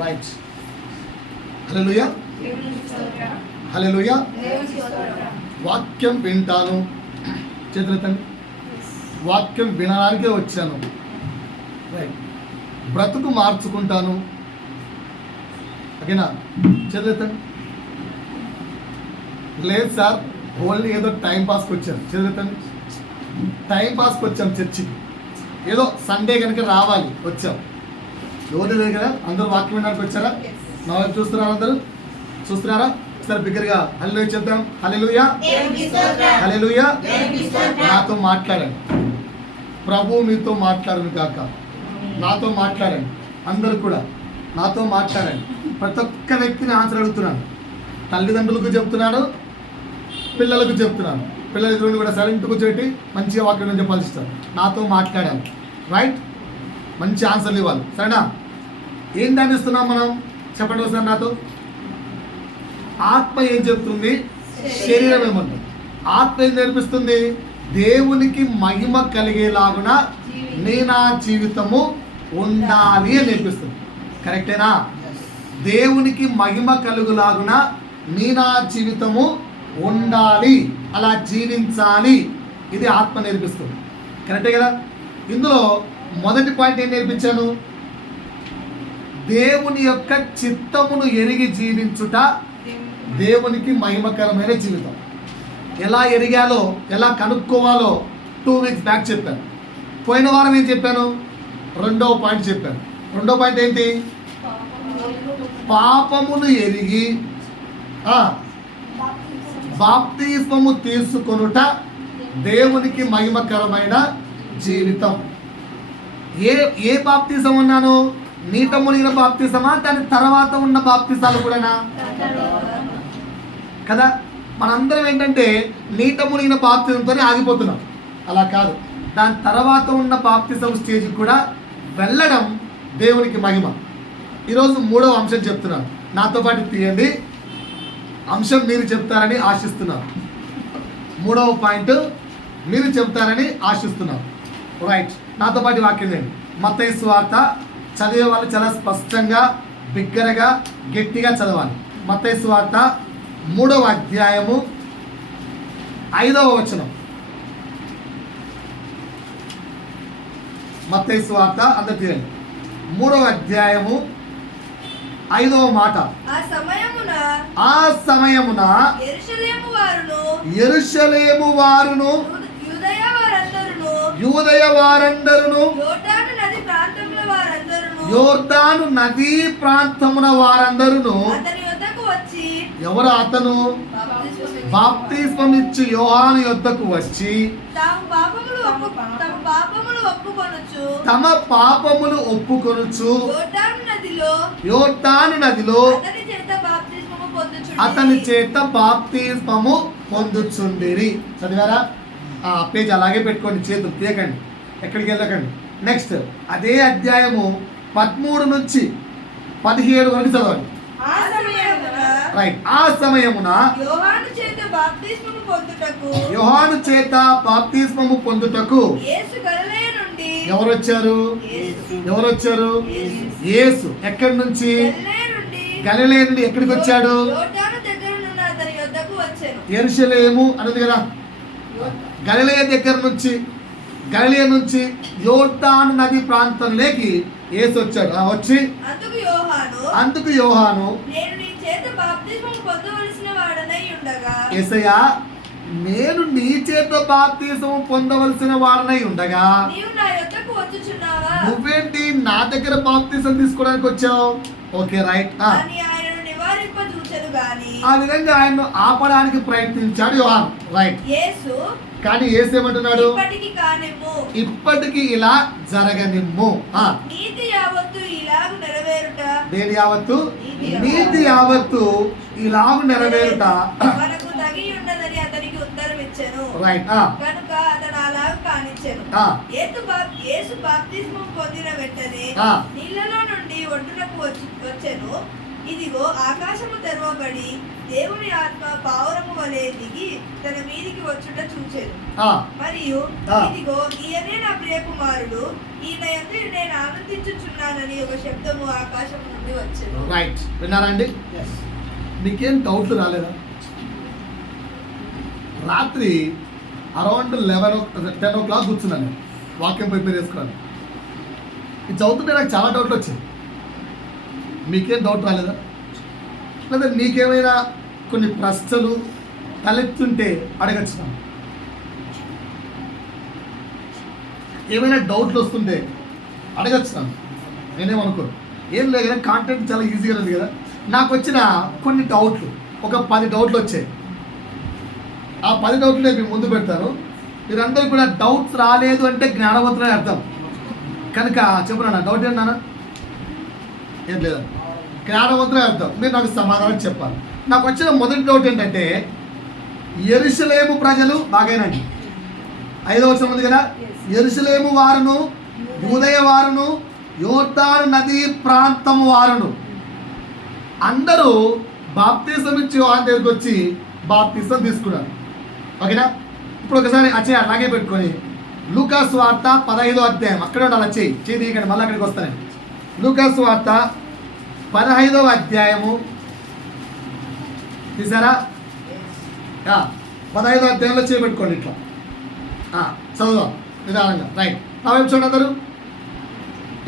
Right. హల్లెలూయా, హల్లెలూయా. వాక్యం వింటాను, చేతులెత్తండి. వాక్యం వినడానికే వచ్చాను. రైట్. బ్రతుకు మార్చుకుంటాను, ఓకేనా? చేతులెత్తండి. లేదు సార్, ఓన్లీ ఏదో టైం పాస్కి వచ్చాను. చేతులెత్తండి. టైం పాస్కి వచ్చాం చర్చికి, ఏదో సండే కనుక రావాలి వచ్చాం. ఎవరు లేదు కదా, అందరూ వాక్యం వినడానికి వచ్చారా? నా వైపు చూస్తున్నారా? అందరూ చూస్తున్నారా? సరే బిగ్గరగా హల్లెలూయా చెప్దాం. హల్లెలూయా, హల్లెలూయా. నాతో మాట్లాడండి, ప్రభు మీతో మాట్లాడను కాక. నాతో మాట్లాడండి, అందరూ కూడా నాతో మాట్లాడండి. ప్రతి ఒక్క వ్యక్తిని ఆన్సర్ అడుగుతున్నాను. తల్లిదండ్రులకు చెప్తున్నాను, పిల్లలకు చెప్తున్నాను. పిల్లల ఎదురు కూడా సైలెంట్ కూర్చోబెట్టి మంచిగా వాక్యం చెప్పాల్సి ఇస్తారు. నాతో మాట్లాడాలి, రైట్? మంచి ఆన్సర్లు ఇవ్వాలి, సరేనా? ఏం ధ్యానిస్తున్నాం మనం? చెప్పండి ఒకసారి నాతో. ఆత్మ ఏం చెప్తుంది, శరీరం ఏమంటుంది? ఆత్మ ఏం నేర్పిస్తుంది? దేవునికి మహిమ కలిగేలాగున నీ నా జీవితము ఉండాలి అని నేర్పిస్తుంది. కరెక్టేనా? దేవునికి మహిమ కలుగులాగున నీ నా జీవితము ఉండాలి, అలా జీవించాలి. ఇది ఆత్మ నేర్పిస్తుంది. కరెక్టే కదా? ఇందులో మొదటి పాయింట్ ఏం నేర్పించాను? దేవుని యొక్క చిత్తమును ఎరిగి జీవించుట దేవునికి మహిమకరమైన జీవితం. ఎలా ఎరిగాలో, ఎలా కనుక్కోవాలో 2 వీక్స్ బ్యాక్ చెప్పాను. పోయిన వారం ఏం చెప్పాను? రెండవ పాయింట్ చెప్పాను. రెండో పాయింట్ ఏంటి? పాపమును ఎరిగి బాప్తిస్మము తీసుకొనుట దేవునికి మహిమకరమైన జీవితం. ఏ బాప్తిసం అన్నాను? నీట మునిగిన బాప్తిసమా, దాని తర్వాత ఉన్న బాప్తిసాలు కూడానా? కదా, మనందరం ఏంటంటే నీట మునిగిన బాప్తిసంతోనే ఆగిపోతున్నాం. అలా కాదు, దాని తర్వాత ఉన్న బాప్తిసం స్టేజ్కి కూడా వెళ్ళడం దేవునికి మహిమ. ఈరోజు 3వ అంశం చెప్తున్నాను, నాతో పాటు తీయండి. అంశం మీరు చెప్తారని ఆశిస్తున్నాను. 3వ పాయింట్ మీరు చెప్తారని ఆశిస్తున్నాను. రైట్, నాతో పాటు వాక్యం చేయండి. మత్తయి సువార్త చదివే వాళ్ళు చాలా స్పష్టంగా, బిగ్గరగా, గట్టిగా చదవాలి. మత్తయి సువార్త 3వ అధ్యాయము 5వ వచనం. మత్తయి సువార్త అందరూ తీయండి. 3వ అధ్యాయము 5వ మాట. ఆ సమయమున యెరూషలేము వారును యూదయ వారందరును యోర్దాను నదీ ప్రాంతమున వారందరును. ఎవరు అతను? బాప్తిస్మం ఇచ్చి యోహాను యొద్దకు వచ్చి తమ పాపములు ఒప్పుకొనుచు యోర్దాను నదిలో అతని చేత బాప్తిస్మము పొందుచుండిరి. చదివారా? ఆ పేజ్ అలాగే పెట్టుకోండి, చేతులు తీయకండి, ఎక్కడికి వెళ్ళకండి. నెక్స్ట్ అదే అధ్యాయము 13 నుంచి 17 వరకు చదవండి. రైట్. ఆ సమయమున యోహాను చేత బాప్తిస్మము పొందుటకు ఎవరు వచ్చారు? యేసు. ఎక్కడి నుంచి? గలిలయ నుండి. ఎక్కడికి వచ్చాడు? యెరూషలేము అన్నది కదా, గలిలయ దగ్గర నుంచి, గలిలయ నుంచి యోర్దాను నది ప్రాంతంలోకి యేసు వచ్చాడు. వచ్చి అందుకు యోహాను, యేసయ్యా నేను నీ చేత బాప్తిస్మము పొందవలసిన వాడనై ఉండగా నువ్వేంటి నా దగ్గర బాప్తిస్మం తీసుకోవడానికి వచ్చావు? Okay, right. ఆ విధంగా ఆయన్ను ఆపడానికి ప్రయత్నించాడు యోహాను, రైట్. కానీ యేసు ఏమంటున్నాడు? ఇప్పటికి ఇలా జరగనిమ్ము. దేని యావత్తు? నీతి యావత్తు ఇలాగు నెరవేరుట రైట్. కనుక అతడు అలాగ కానిచ్చెను. యేసు బాప్తిస్మం పొందిన వెంటనే నీళ్లలో నుండి ఒడ్డునకు వచ్చెను. ఇదిగో ఆకాశము తెరవబడి దేవుని ఆత్మ పావురము వలె దిగి తన మీదికి వచ్చుట చూచెను. ఆ, మరియు ఆ. ఇదిగో ఈయనే నా ప్రియ కుమారుడు, ఈయన యందు నేను ఆనందించుచున్నానని ఒక శబ్దము ఆకాశం నుండి వచ్చెను. రైట్, విన్నారా అండి? మీకేం డౌట్లు రాలేదా? రాత్రి అరౌండ్ 10 o'clock కూర్చున్నాను నేను, వాక్యం ప్రిపేర్ చేసుకున్నాను. ఇది చదువుతుంటే నాకు చాలా డౌట్లు వచ్చాయి. మీకేం డౌట్ రాలేదా? లేదా మీకేమైనా కొన్ని ప్రశ్నలు తలెత్తుంటే అడగచ్చు. ఏమైనా డౌట్లు వస్తుంటే అడగచ్చు. నేనేమనుకోను, ఏం లేదు కదా, కాంటెంట్ చాలా ఈజీగా ఉంది కదా. నాకు వచ్చిన కొన్ని డౌట్లు, ఒక 10 డౌట్లు వచ్చాయి. ఆ 10 డౌట్లు నేను మీకు ముందు పెడతాను. మీరందరూ కూడా డౌట్స్ రాలేదు అంటే జ్ఞానవంతులే అర్థం. కనుక చెప్పున్నా, డౌట్ ఏంటన్నా? ఏం లేదా, జ్ఞానవంతులే అర్థం. మీరు నాకు సమాధానం చెప్పాలి. నాకు వచ్చిన మొదటి డౌట్ ఏంటంటే, యెరూషలేము ప్రజలు బాగేనండి, 5వ వచనం ఉంది కదా, యెరూషలేము వారును యూదయ వారును యోర్దాను నది ప్రాంతము వారును అందరూ బాప్తిసం ఇచ్చి యోహాను దగ్గరికి వచ్చి బాప్తిసం తీసుకున్నారు. ఓకేనా? ఇప్పుడు ఒకసారి అచ్చయ్య అలాగే పెట్టుకొని లూకా సువార్త 15వ అధ్యాయం, అక్కడ ఉండాలి. చేయి ఇక్కడ మళ్ళీ అక్కడికి వస్తానండి. లూకా సువార్త 15వ అధ్యాయము తీసారా? 15వ అధ్యాయంలో చేపెట్టుకోండి ఇట్లా. చదువుదాం నిదానంగా. రైట్, నా వైపు చూడండి అందరూ.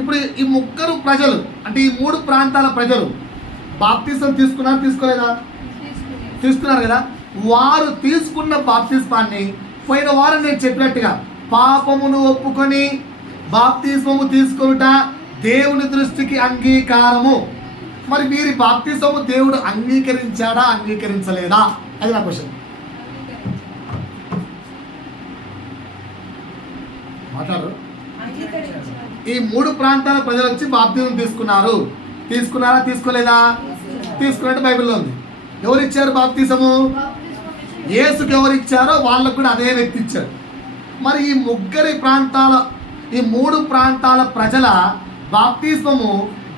ఇప్పుడు ఈ ముగ్గురు ప్రజలు, అంటే ఈ 3 ప్రాంతాల ప్రజలు బాప్తిసం తీసుకున్నారు, తీసుకోలేదా? తీసుకున్నారు కదా. వారు తీసుకున్న బాప్తిస్మాన్ని పోయిన వారం నేను చెప్పినట్టుగా పాపమును ఒప్పుకొని బాప్తిస్మము తీసుకొనుట దేవుని దృష్టికి అంగీకారము. మరి వీరి బాప్తిస్మము దేవుడు అంగీకరించాడా, అంగీకరించలేదా? అది నా క్వశ్చన్. మాట్లాడరు. ఈ 3 ప్రాంతాల ప్రజలు వచ్చి బాప్తిజం తీసుకున్నారు. తీసుకున్నారా, తీసుకోలేదా? తీసుకున్నట్టు బైబిల్లో ఉంది. ఎవరు ఇచ్చారు బాప్తిజము? యేసుకి ఎవరు ఇచ్చారో వాళ్ళకు కూడా అదే వ్యక్తి ఇచ్చారు. మరి ఈ 3 ప్రాంతాల ప్రజల బాప్తిజము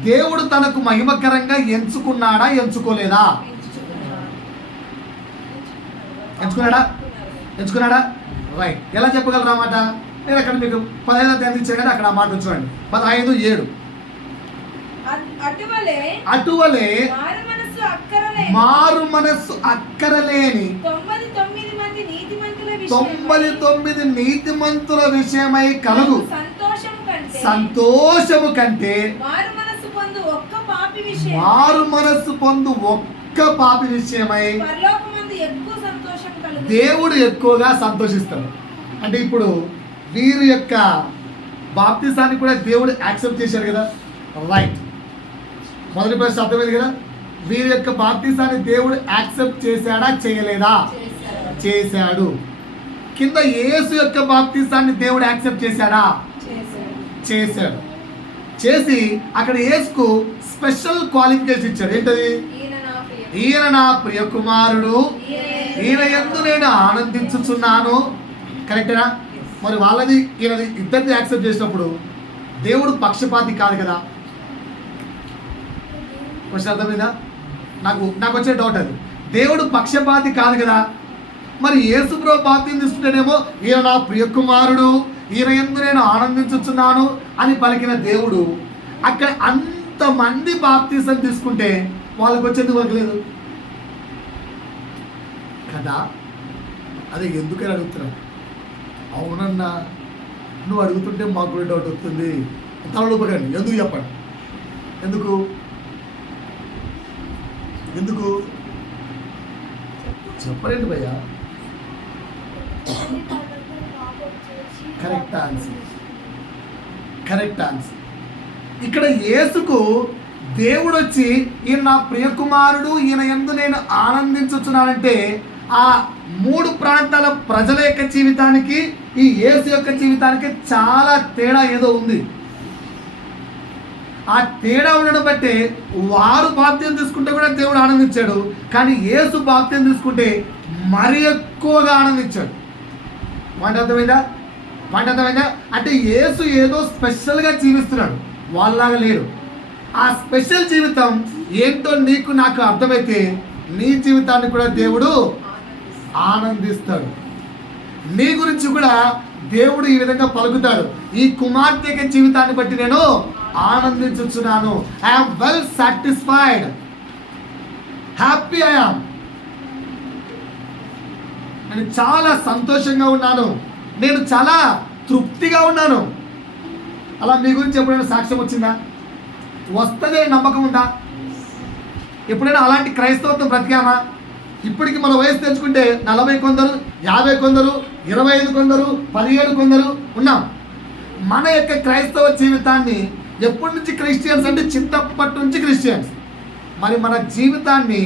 దేవుడు తనకు మహిమకరంగా ఎంచుకున్నాడా, ఎంచుకోలేదా? ఎంచుకున్నాడా? రైట్. ఎలా చెప్పగలరా మాట? నేను అక్కడ మీకు 15వ అధ్యాయం ఇచ్చాను కదా, అక్కడ ఆ మాట చూడండి. 15:7. అటువలే మారు మనస్సు అక్కరలేని 99 నీతిమంతుల విషయమై కలుగు సంతోషము కంటే మారు మనస్సు పొందు ఒక్క పాపి విషయమై దేవుడు ఎక్కువగా సంతోషిస్తాడు. అంటే ఇప్పుడు వీరి యొక్క బాప్తిసాన్ని కూడా దేవుడు యాక్సెప్ట్ చేశాడు కదా. రైట్, మొదటి ప్రశ్న అర్థమైంది కదా. వీరి యొక్క బాప్తిసాన్ని దేవుడు యాక్సెప్ట్ చేశాడా, చేయలేదా? చేశాడు. కింద యేసు యొక్క బాప్తిసాన్ని దేవుడు యాక్సెప్ట్ చేశాడా? చేశాడు. చేసి అక్కడ యేసుకు స్పెషల్ క్వాలిఫికేషన్ ఇచ్చాడు. ఏంటది? ఈయన నా ప్రియ కుమారుడు, ఈయన యందు నేను ఆనందించుచున్నాను. కరెక్టేనా? మరి వాళ్ళది ఈయనది ఇద్దరిని యాక్సెప్ట్ చేసినప్పుడు దేవుడు పక్షపాతి కాదు కదా. క్వశ్చన్ అర్థమైందా? నాకు వచ్చే డౌట్ అది. దేవుడు పక్షపాతి కాదు కదా. మరి యేసు ప్రభు బాప్తిసం తీసుకుంటేనేమో ఈయన నా ప్రియ కుమారుడు, ఈయన యందు నేను ఆనందించుచున్నాను అని పలికిన దేవుడు అక్కడ అంతమంది బాప్తిసం తీసుకుంటే వాళ్ళకి వచ్చేందుకు పలకలేదు కదా. అదే ఎందుకని అడుగుతున్నావు? అవునన్నా, నువ్వు అడుగుతుంటే మాకు కూడా డౌట్ వస్తుంది. తలలోపకండి. ఎందుకు చెప్పండి? ఎందుకు చెప్పండి భయ్యా. Correct answer. ఇక్కడ యేసుకు దేవుడు వచ్చి ఈయన నా ప్రియ కుమారుడు, ఈయన యందు నేను ఆనందించుచున్నానంటే ఆ 3 ప్రాంతాల ప్రజల యొక్క జీవితానికి ఈ యేసు యొక్క జీవితానికి చాలా తేడా ఏదో ఉంది. ఆ తేడా ఉండడం బట్టే వారు బాప్తిసం తీసుకుంటే కూడా దేవుడు ఆనందించాడు, కానీ యేసు బాప్తిసం తీసుకుంటే మరి ఎక్కువగా ఆనందించాడు. మాట అర్థమైందా? అంటే యేసు ఏదో స్పెషల్గా జీవిస్తున్నాడు, వాళ్ళలాగా లేడు. ఆ స్పెషల్ జీవితం ఏంటో నీకు నాకు అర్థమైతే నీ జీవితాన్ని కూడా దేవుడు ఆనందిస్తాడు. నీ గురించి కూడా దేవుడు ఈ విధంగా పలుకుతాడు, ఈ కుమార్తె యొక్క జీవితాన్ని బట్టి నేను ఆనందించుచున్నాను. I'm well satisfied, happy I'm, నేను చాలా సంతోషంగా ఉన్నాను, నేను చాలా తృప్తిగా ఉన్నాను. అలా మీ గురించి ఎప్పుడైనా సాక్ష్యం వచ్చిందా? వస్తుందే నమ్మకం ఉందా? ఎప్పుడైనా అలాంటి క్రైస్తవత్వం బ్రతికామా? ఇప్పటికి మన వయసు తెచ్చుకుంటే 40 కొందరు, 50 కొందరు, 25 కొందరు, 17 కొందరు ఉన్నాం. మన యొక్క క్రైస్తవ జీవితాన్ని ఎప్పటి నుంచి క్రిస్టియన్స్ అంటే చిన్నప్పటి నుంచి క్రిస్టియన్స్. మరి మన జీవితాన్ని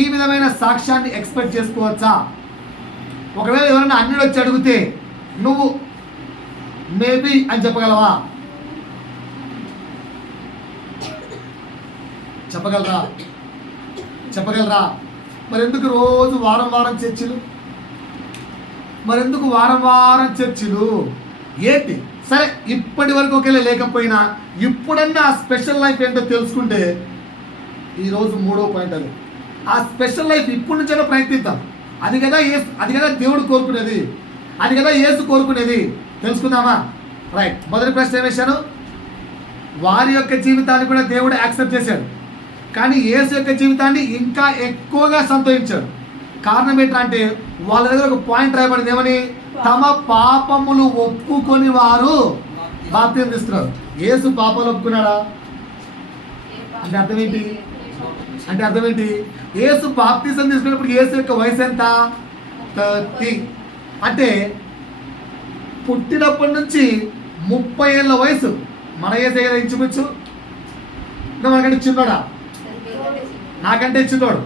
ఈ విధమైన సాక్ష్యాన్ని ఎక్స్పెక్ట్ చేసుకోవచ్చా? ఒకవేళ ఎవరైనా అన్యుడు వచ్చి అడిగితే నువ్వు మేబీ అని చెప్పగలవా? చెప్పగలరా? మరి ఎందుకు రోజు వారం వారం చర్చిలు? ఏంటి? సరే, ఇప్పటి వరకు ఒకేలా లేకపోయినా ఇప్పుడన్నా ఆ స్పెషల్ లైఫ్ ఏంటో తెలుసుకుంటే ఈరోజు 3వ పాయింట్ అది. ఆ స్పెషల్ లైఫ్ ఇప్పటి నుంచైనా ప్రయత్నిద్దాం. అది కదా దేవుడు కోరుకునేది, అది కదా యేసు కోరుకునేది. తెలుసుకుందామా? రైట్. మొదటి ప్రశ్న ఏం వేశాను? వారి యొక్క జీవితాన్ని కూడా దేవుడు యాక్సెప్ట్ చేశాడు, కానీ యేసు యొక్క జీవితాన్ని ఇంకా ఎక్కువగా సంతోషించాడు. కారణం ఏంటంటే వాళ్ళ దగ్గర ఒక పాయింట్ రాయబడింది, ఏమని? తమ పాపములు ఒప్పుకొని వారు బాప్తిసం తీసుకున్నారు. యేసు పాపాలు ఒప్పుకున్నాడా? అంటే అర్థం ఏంటి? యేసు బాప్తిసం తీసుకున్నప్పుడు యేసు యొక్క వయసు ఎంత? 30. అంటే పుట్టినప్పటి నుంచి 30 ఏళ్ళ వయసు. మన యేసు కదా ఇంచుమించు. ఇంకా మనకంటే చిన్నోడా? నాకంటే చిన్నోడు.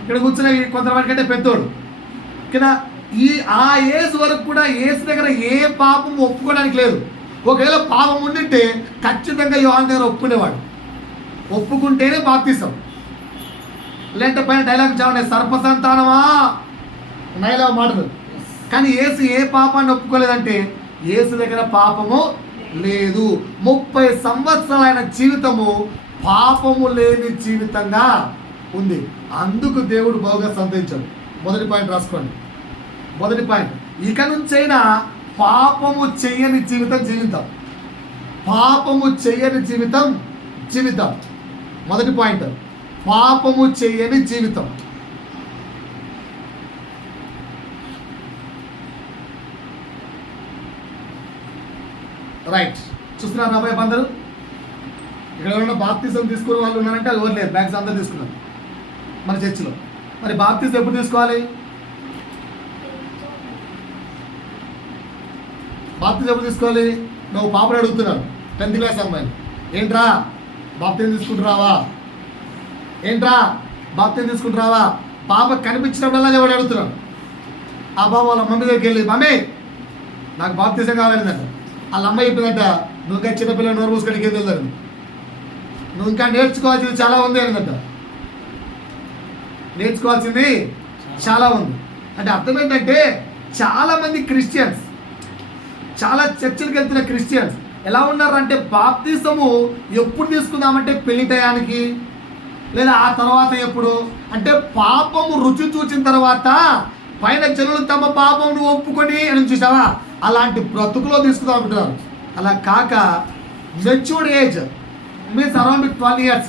ఇక్కడ కూర్చున్న కొంతమంది కంటే పెద్దోడు. కదా ఆ ఏజ్ వరకు కూడా యేసు దగ్గర ఏ పాపం ఒప్పుకోవడానికి లేదు. ఒకవేళ పాపం ఉండింటే ఖచ్చితంగా యోహాను దగ్గర ఒప్పుకునేవాడు. ఒప్పుకుంటేనే బాప్తిసం. లేదంటే పైన డైలాగ్ చావండి, సర్పసంతానమా నైలా మాటలు. కానీ యేసు ఏ పాపాన్ని ఒప్పుకోలేదంటే యేసు దగ్గర పాపము లేదు. 30 సంవత్సరాలైన జీవితము పాపము లేని జీవితంగా ఉంది. అందుకు దేవుడు బాగా సంతోషించాడు. మొదటి పాయింట్ రాసుకోండి. మొదటి పాయింట్, ఇక నుంచైనా పాపము చెయ్యని జీవితం జీవితం. పాపము చెయ్యని జీవితం. మొదటి పాయింట్, పాపము చెయ్యని జీవితం. రైట్. చూస్తున్నారు అబ్బాయి అందరూ? ఇక్కడ ఎవరైనా బాప్తిజం తీసుకునే వాళ్ళు ఉన్నారంటే అది ఎవరు లేదు, బ్యాగ్స్ అందరూ తీసుకున్నారు మన చర్చిలో. మరి బాప్తిజం ఎప్పుడు తీసుకోవాలి? బాప్తిజం ఎప్పుడు తీసుకోవాలి? నువ్వు పాపను అడుగుతున్నావు 10th క్లాస్ అమ్మాయి, ఏంట్రా బాప్తిజం తీసుకుంటున్నావా? పాప కనిపించినప్పుడల్లా ఎవరు అడుగుతున్నాడు. ఆ బాబు వాళ్ళ మమ్మీ దగ్గరికి వెళ్ళి, మమ్మీ నాకు బాప్తిజం కావాలనిందంట. వాళ్ళ అమ్మాయి చెప్పిందంట, నువ్వు ఇంకా చిన్నపిల్ల నోరు మూసుకొని కింద వెళ్తారు, నువ్వు ఇంకా నేర్చుకోవాల్సింది చాలా ఉంది అనిందంట. నేర్చుకోవాల్సింది చాలా ఉంది అంటే అర్థం ఏంటంటే చాలామంది క్రిస్టియన్స్, చాలా చర్చిలకు వెళ్తున్న క్రిస్టియన్స్ ఎలా ఉన్నారంటే బాప్తిసము ఎప్పుడు తీసుకుందామంటే పెళ్లి టయానికి, లేదా ఆ తర్వాత ఎప్పుడు అంటే పాపము రుచి చూచిన తర్వాత పైన జనులు తమ పాపమును ఒప్పుకొని అని చూసావా, అలాంటి బ్రతుకులో తీసుకుందాం అంటున్నారు. అలా కాక matured age means around 12 years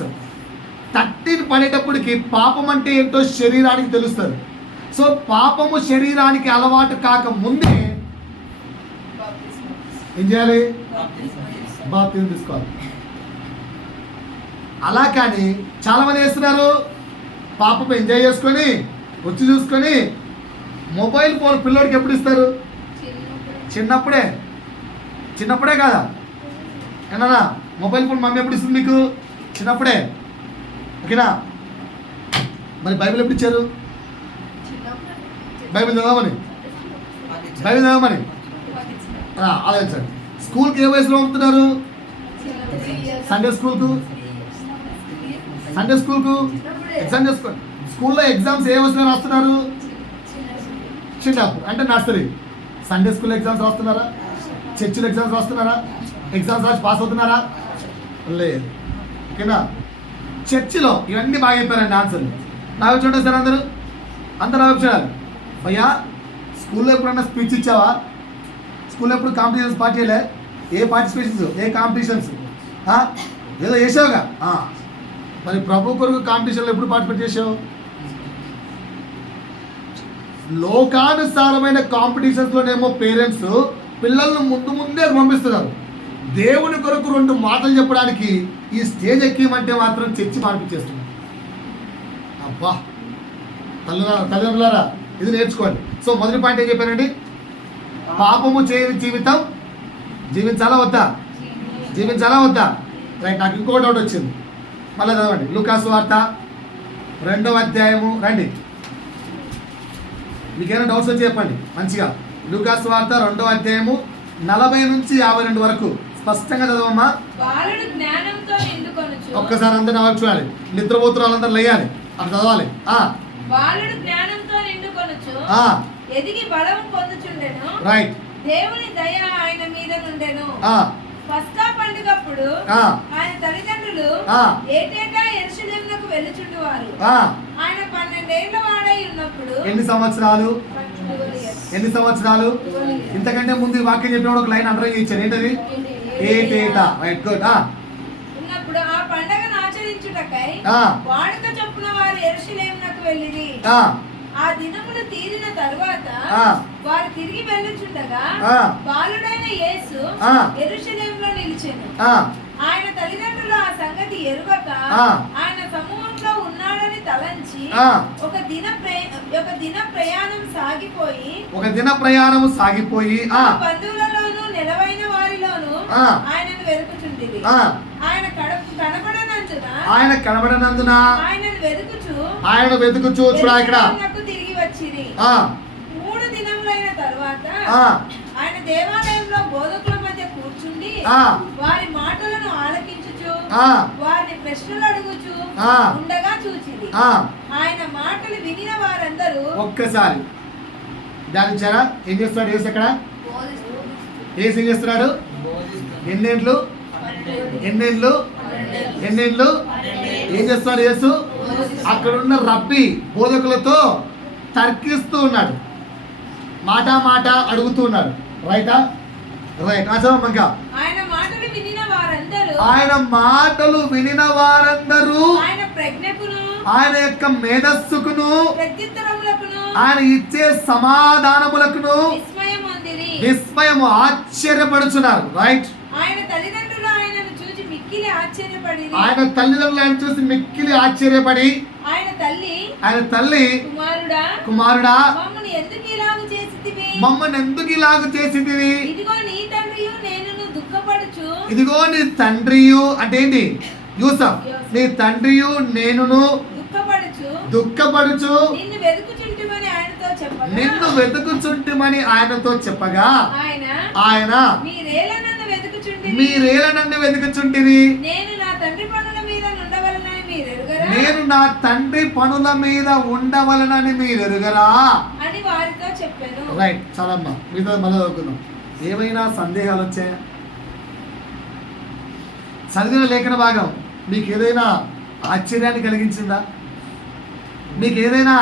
13 పడేటప్పటికి పాపం అంటే ఏంటో శరీరానికి తెలుస్తుంది. సో పాపము శరీరానికి అలవాటు కాక ముందే ఏం చేయాలి? బాప్తిజం తీసుకోవాలి. అలా కానీ చాలామంది చేస్తున్నారు, పాపం ఎంజాయ్ చేసుకొని వచ్చి చూసుకొని మొబైల్ ఫోన్ పిల్లోడికి ఎప్పుడు ఇస్తారు? చిన్నప్పుడే కదా ఏనా? మొబైల్ ఫోన్ మమ్మీ ఎప్పుడు ఇస్తుంది మీకు? చిన్నప్పుడే. ఓకేనా? మరి బైబిల్ ఎప్పుడు ఇచ్చారు? బైబిల్ చదవమని ఆలోచించండి. స్కూల్కి ఏ వయసులో పంపుతున్నారు? సండే స్కూల్కు ఎగ్జామ్ చేసుకోండి. స్కూల్లో ఎగ్జామ్స్ ఏ వయసులో రాస్తున్నారు? చిన్నప్పుడు అంటే నర్సరీ. సండే స్కూల్ ఎగ్జామ్స్ రాస్తున్నారా? చర్చిలో ఎగ్జామ్స్ రాస్తున్నారా? ఎగ్జామ్స్ రాసి పాస్ అవుతున్నారా? లేదు. ఓకేనా? చర్చిలో ఇవన్నీ బాగా చెప్పారండి ఆన్సర్లు. నా వైపు చూడండి సార్, అందరూ నా వైపు చూడాలి. భయ్యా స్కూల్లో ఎప్పుడన్నా స్పీచ్ ఇచ్చావా? స్కూల్లో ఎప్పుడు కాంపిటీషన్స్ పార్టీ చేయలే? ఏ పార్టిసిపేషన్స్, ఏ కాంపిటీషన్స్ ఏదో చేసావుగా. మరి ప్రభు కొరకు కాంపిటీషన్లో ఎప్పుడు పార్టిసిపేట్ చేసావు? లోకానుసారమైన కాంపిటీషన్స్లోనేమో పేరెంట్స్ పిల్లలను ముందే పంపిస్తున్నారు. దేవుని కొరకు 2 మాటలు చెప్పడానికి ఈ స్టేజ్ ఎక్కిమంటే మాత్రం చర్చి మార్పిచ్చేస్తున్నారు. అబ్బా తల్లిదండ్రులారా, ఇది నేర్చుకోండి. సో మొదటి పాయింట్ ఏం చెప్పానండి? పాపము చేయని జీవితం జీవించాలా వద్దా? జీవించాలా వద్దా? రైట్. నాకు ఇంకో డౌట్ వచ్చింది, మళ్ళీ చదవండి. లూకాసు వార్త 2వ అధ్యాయము. రండి, మీకేమైనా డౌట్స్ వచ్చి చెప్పండి మంచిగా. లూకాసు వార్త 2వ అధ్యాయము 40 నుంచి 52 వరకు స్పష్టంగా చదవమ్మా. ఒక్కసారి అందరూ నా వైపు చూడాలి. నిద్రపోతున్న వాళ్ళందరూ లేయాలి, అక్కడ చదవాలి. బాలుడు జ్ఞానంతో నిండుకొనుచు ఎదిగి బలము పొందుచుండెను. రైట్. దేవుని దయ ఆయన మీద నుండెను. పస్కా పండుగప్పుడు ఆయన తల్లిదండ్రులు ఏటేటా యెరూషలేమునకు వెళ్ళుచుండువారు. ఆయన 12 ఏళ్ల వాడై ఉన్నప్పుడు. ఎన్ని సంవత్సరాలు? ఇంతకంటే ముందు ఈ వాక్యం చెప్పినప్పుడు ఒక లైన్ అండర్ చేయించారు. ఏంటది? ఏటేటా. Right, good. ఉన్నప్పుడు ఆ పండుగను ఆచరించుటకై వాడుక చొప్పున వారు యెరూషలేమునకు వెళ్ళిరి. ఆ దినములు తీరిన తరువాత వారు తిరిగి వెళ్ళుచుండగా బాలుడైన యేసు యెరూషలేములో నిలిచెను. ఆయన తల్లిదండ్రులు ఆ సంగతి ఎరుగక ఆయన సమూహంలో ఉన్నాడని తలంచి ఒక దిన ప్రయాణం సాగిపోయి బంధువులలోను నెలవైన వారిలోను ఆయనను వెతుకుచుండిరి. ఆయన కనబడనందున ఆయన వెతుకుచు ఇక్కడ తిరిగి వచ్చిరి. 3 దినములైన తరువాత ఆయన దేవాలయంలో బోధకుల మధ్య కూర్చుండి వారి మాటలను ఆలకించుచు వారిని ప్రశ్నలు అడుగుచు ఉండగా చూచిరి. ఆయన మాటలు వినిన వారందరూ ఒక్కసారి ధ్యానించారా? ఏం చేస్తున్నాడు యేసు? అక్కడ యేసు ఏం చేస్తున్నాడు? ఎన్నేళ్ళు ఏం చేస్తున్నాడు యేసు? అక్కడున్న రబ్బీ బోధకులతో తర్కిస్తూ ఉన్నాడు, మాట అడుగుతూ ఉన్నాడు. రైటా? రైట్. ఇంకా ఆయన మాటలు వినిన వారందరూ ఆయన యొక్క మేధస్సుకును ఆయన ఇచ్చే సమాధానములకును విస్మయము ఆశ్చర్యపడుచున్నారు. రైట్. ఆయన తల్లిదండ్రులు ఆయనను చూసి మిక్కిలి ఆశ్చర్యపడి ఆయన తల్లి కుమారుడా మమ్మల్ని ఎందుకు ఇలాగ చేసితివి? ఇదిగో నీ తండ్రియు అంటే ఏంటి? యూసఫ్. నీ తండ్రియు నేనును దుఃఖపడుచు నిన్ను వెతుకుచుంటిమని ఆయనతో చెప్పగా ఆయన మీరేల నన్ను వెతుకుచుంటిరి? నేను నా తండ్రి పనుల మీద ఉండవలనని మీరు ఎరుగరా అని వారితో చెప్పాను. రైట్. చాలమ్మా, మీతో మళ్ళీ చదువుకుందాం. ఏమైనా సందేహాలు వచ్చాయా? చదివిన లేఖన భాగం మీకు ఏదైనా ఆశ్చర్యాన్ని కలిగించిందా? మీకు ఏదైనా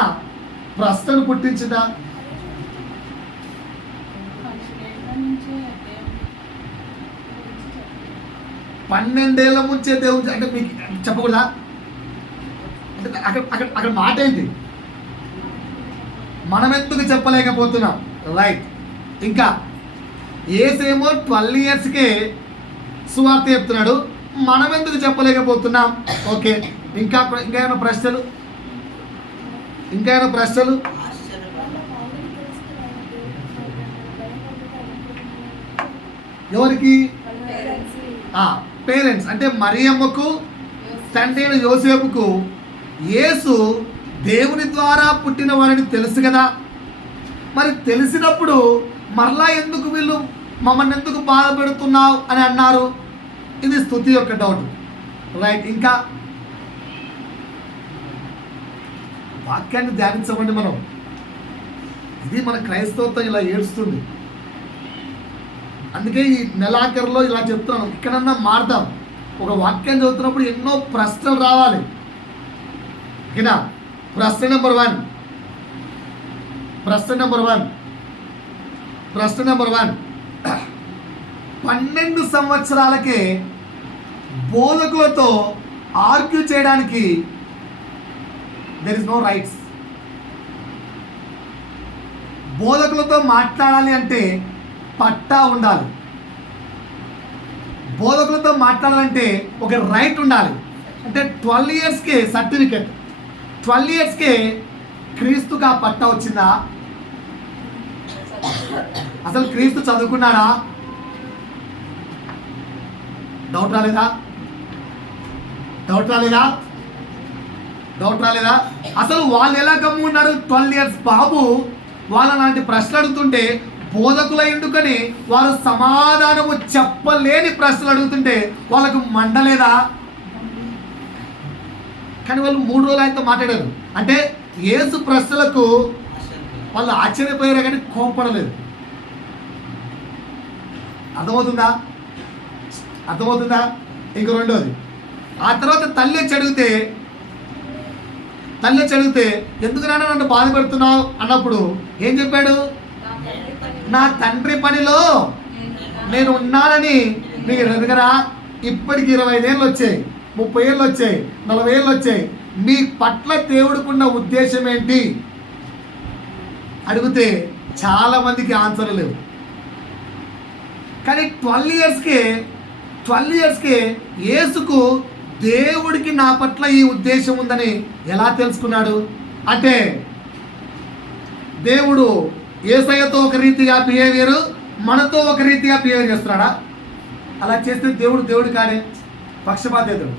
ప్రశ్నలు పుట్టించిందా? పన్నెండేళ్ల ముంచే దేవుడు అంటే మీకు చెప్పకూడదా? అంటే అక్కడ మాట ఏంటి? మనం ఎందుకు చెప్పలేకపోతున్నాం? రైట్. ఇంకా యేసేమో 12 yearsకే సువార్త చెప్తున్నాడు, మనం ఎందుకు చెప్పలేకపోతున్నాం? ఓకే. ఇంకేమైనా ప్రశ్నలు? ఎవరికి? పేరెంట్స్ అంటే మరియమ్మకు తండ్రి అయిన యోసేపుకు యేసు దేవుని ద్వారా పుట్టిన వారిని తెలుసు కదా. మరి తెలిసినప్పుడు మరలా ఎందుకు వీళ్ళు మమ్మల్ని ఎందుకు బాధ పెడుతున్నావు అని అన్నారు? ఇది స్తుతి యొక్క డౌట్. రైట్. ఇంకా వాక్యాన్ని ధ్యానించమండి మనం. ఇది మన క్రైస్తవత్వం ఇలా ఏడుస్తుంది. అందుకే ఈ నెలాఖరులో ఇలా చెప్తున్నాను, ఇక్కడన్నా మారుదాం. ఒక వాక్యం చదువుతున్నప్పుడు ఎన్నో ప్రశ్నలు రావాలి. ఓకేనా? ప్రశ్న నెంబర్ వన్ 12 సంవత్సరాలకే బోధకులతో ఆర్గ్యూ చేయడానికి దెర్ ఇస్ నో రైట్స్. బోధకులతో మాట్లాడాలి అంటే పట్టా ఉండాలి. బోధకులతో మాట్లాడాలంటే ఒక రైట్ ఉండాలి. అంటే 12 ఇయర్స్కే సర్టిఫికెట్. 12 ఇయర్స్కే క్రీస్తుకు ఆ పట్టా వచ్చిందా? అసలు క్రీస్తు చదువుకున్నాడా? డౌట్ రాలేదా? అసలు వాళ్ళు ఎలా గమ్మున్నారు? 12 ఇయర్స్ బాబు వాళ్ళ లాంటి ప్రశ్నలు అడుగుతుంటే బోధకుల ఎందుకని వారు సమాధానము చెప్పలేని ప్రశ్నలు అడుగుతుంటే వాళ్ళకు మండలేదా? కానీ వాళ్ళు 3 రోజులు ఆయనతో మాట్లాడారు. అంటే యేసు ప్రశ్నలకు వాళ్ళు ఆశ్చర్యపోయారు కానీ కోపడలేదు. అర్థమవుతుందా? ఇంక రెండోది, ఆ తర్వాత తల్లి వచ్చి అడిగితే ఎందుకు నాన్న నన్ను బాధపడుతున్నావు అన్నప్పుడు ఏం చెప్పాడు? నా తండ్రి పనిలో నేను ఉన్నానని మీకు ఎదుగరా? ఇప్పటికి 25 ఏళ్ళు వచ్చాయి, 30 ఏళ్ళు వచ్చాయి, 40 ఏళ్ళు వచ్చాయి. మీ పట్ల దేవుడికున్న ఉద్దేశం ఏంటి అడిగితే చాలా మందికి ఆన్సర్ లేవు. కానీ 12 ఇయర్స్కే యేసుకు దేవుడికి నా పట్ల ఈ ఉద్దేశం ఉందని ఎలా తెలుసుకున్నాడు? అంటే దేవుడు యేసయ్యతో ఒక రీతిగా బిహేవియర్, మనతో ఒక రీతిగా బిహేవియర్ చేస్తున్నాడా? అలా చేస్తే దేవుడు కాడే, పక్షపాతేతుడు.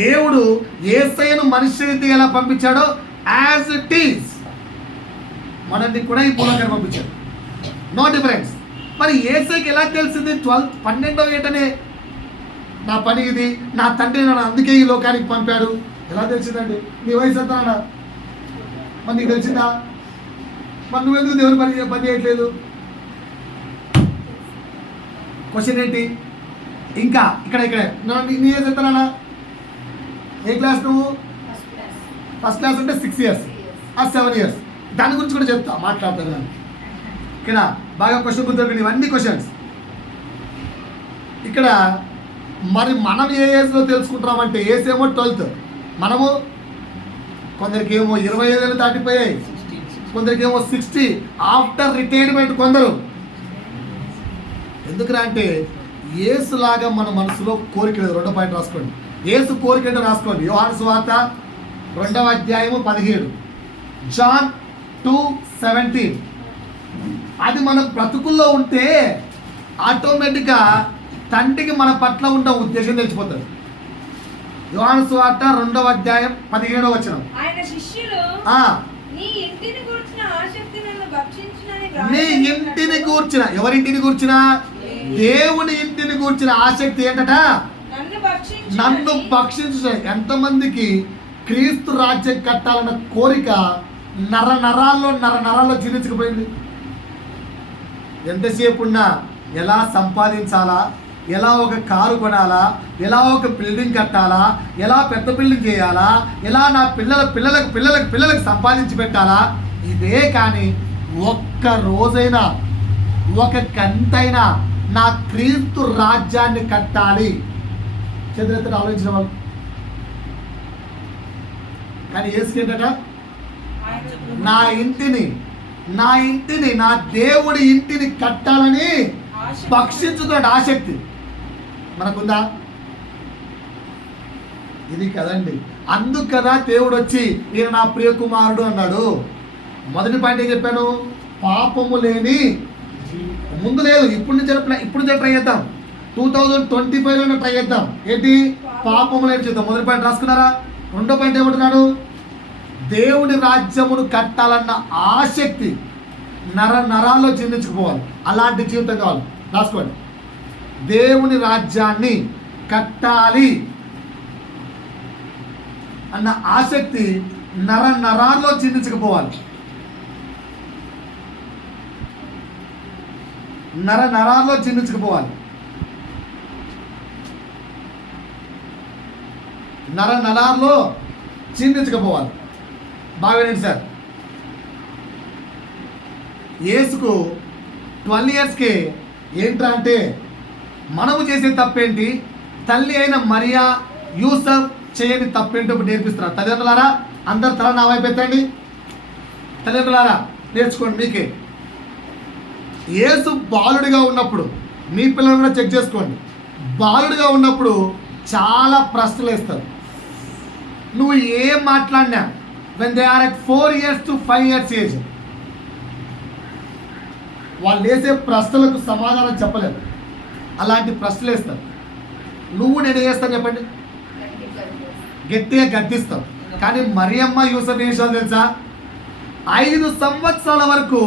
దేవుడు యేసయ్యను మనిషి రీతిగా ఎలా పంపించాడో యాజ్ ఇట్ ఈస్ మనల్ని కూడా ఈ మూలంగా పంపించాడు. No difference. మరి యేసయ్యకి ఎలా తెలిసింది 12వ ఏటనే నా పని ఇది, నా తండ్రి నన్ను అందుకే ఈ లోకానికి పంపాడు? ఎలా తెలిసిందండి? నీ వయసు ఎంత అన్నా? మరి నీకు తెలిసిందా? మరి నువ్వెందుకు దేవుని పని చేయట్లేదు? క్వశ్చన్ ఏంటి? ఇంకా ఇక్కడ నీ ఏజ్ ఎంత నాన్న? ఏ క్లాస్ నువ్వు? ఫస్ట్ క్లాస్ అంటే 6 ఇయర్స్, 7 ఇయర్స్. దాని గురించి కూడా చెప్తా, మాట్లాడతాను దాన్ని. ఓకేనా? బాగా క్వశ్చన్ గుర్తుపెట్టుకోండి, ఇవన్నీ క్వశ్చన్స్. ఇక్కడ మరి మనం ఏ ఏజ్లో తెలుసుకుంటామంటే ఏజ్ ఏమో 12th, మనము కొందరికి ఏమో 25 ఏళ్ళు దాటిపోయాయి, కొందరికి ఏమో 60 ఆఫ్టర్ రిటైర్మెంట్ కొందరు. ఎందుకురా అంటే యేసులాగా మన మనసులో కోరిక లేదు. 2వ పాయింట్ రాసుకోండి, యేసు కోరిక అంటే రాసుకోండి. యోహాను సువార్త 2వ అధ్యాయము 17, జాన్ 2:17. అది మన బ్రతుకుల్లో ఉంటే ఆటోమేటిక్గా తండ్రికి మన పట్ల ఉన్న ఉద్దేశం తెలిసిపోతుంది. యోహాను సువార్త 2వ అధ్యాయం 17వ వచనం. ఆయన శిష్యులు నీ ఇంటిని గూర్చిన ఆసక్తి నన్ను భక్షించునని. నీ ఇంటిని గూర్చిన, ఎవరింటిని గూర్చిన? దేవుని ఇంటిని గూర్చిన ఆసక్తి ఏంటట? నన్ను భక్షించు. ఎంతమందికి క్రీస్తు రాజ్యం కట్టాలన్న కోరిక నరాల్లో జీర్ణించకపోయింది? ఎంతసేపు ఉన్నా ఎలా సంపాదించాలా, ఎలా ఒక కారు కొనాలా, ఎలా ఒక బిల్డింగ్ కట్టాలా, ఎలా పెద్ద బిల్డింగ్ చేయాలా, ఎలా నా పిల్లలకు సంపాదించి పెట్టాలా, ఇదే. కానీ ఒక్క రోజైనా, ఒక గంటైనా నా క్రీస్తు రాజ్యాన్ని కట్టాలి చంద్రతను ఆలోచించిన వాళ్ళు. కానీ ఏసుకేంటట? నా ఇంటిని నా దేవుడి ఇంటిని కట్టాలని భక్షించుతున్న ఆసక్తి మనకుందా? ఇది కదండి. అందుకు కదా దేవుడు వచ్చి ఈయన నా ప్రియ కుమారుడు అన్నాడు. మొదటి పాయింట్ ఏం చెప్పాను? పాపము లేని, ముందు లేదు, ఇప్పుడు ట్రై చేద్దాం. 2025లో ట్రై చేద్దాం. ఏంటి? పాపము లేని చేద్దాం. మొదటి పాయింట్ రాసుకున్నారా? 2వ పాయింట్ ఏమంటున్నాడు? దేవుని రాజ్యమును కట్టాలన్న ఆసక్తి నరాల్లో జీర్ణించుకుపోవాలి. అలాంటి జీవితం కావాలి. రాసుకోండి. దేవుని రాజ్యాన్ని కట్టాలి అన్న ఆసక్తి నరాల్లో జీర్ణించుకుపోవాలి. నరాల్లో జీర్ణించుకుపోవాలి. నరాల్లో చిందించకపోవాలి. బాగా వినండి సార్. యేసుకు 12 ఇయర్స్కి ఏంట్రా అంటే మనము చేసే తప్పేంటి, తల్లి అయిన మరియా యూసఫ్ చేయని తప్పేంటో ఇప్పుడు నేర్పిస్తున్నారు. తల్లిదండ్రులారా అందరు తల నా వైపు ఎత్తండి. తల్లిదండ్రులారా నేర్చుకోండి. మీకే యేసు బాలుడిగా ఉన్నప్పుడు, మీ పిల్లలు కూడా చెక్ చేసుకోండి, బాలుడిగా ఉన్నప్పుడు చాలా ప్రశ్నలు వేస్తారు. నువ్వు ఏం మాట్లాడినా when they are at 4 years to 5 years age, వాళ్ళు వేసే ప్రశ్నలకు సమాధానం చెప్పలేరు. అలాంటి ప్రశ్నలు వేస్తారు. నువ్వు నేను వేస్తాను చెప్పండి, గట్టిగా గద్దిస్తావు. కానీ మరియమ్మ యూసఫ్ ఏం చేయాలో తెలుసా? 5 సంవత్సరాల వరకు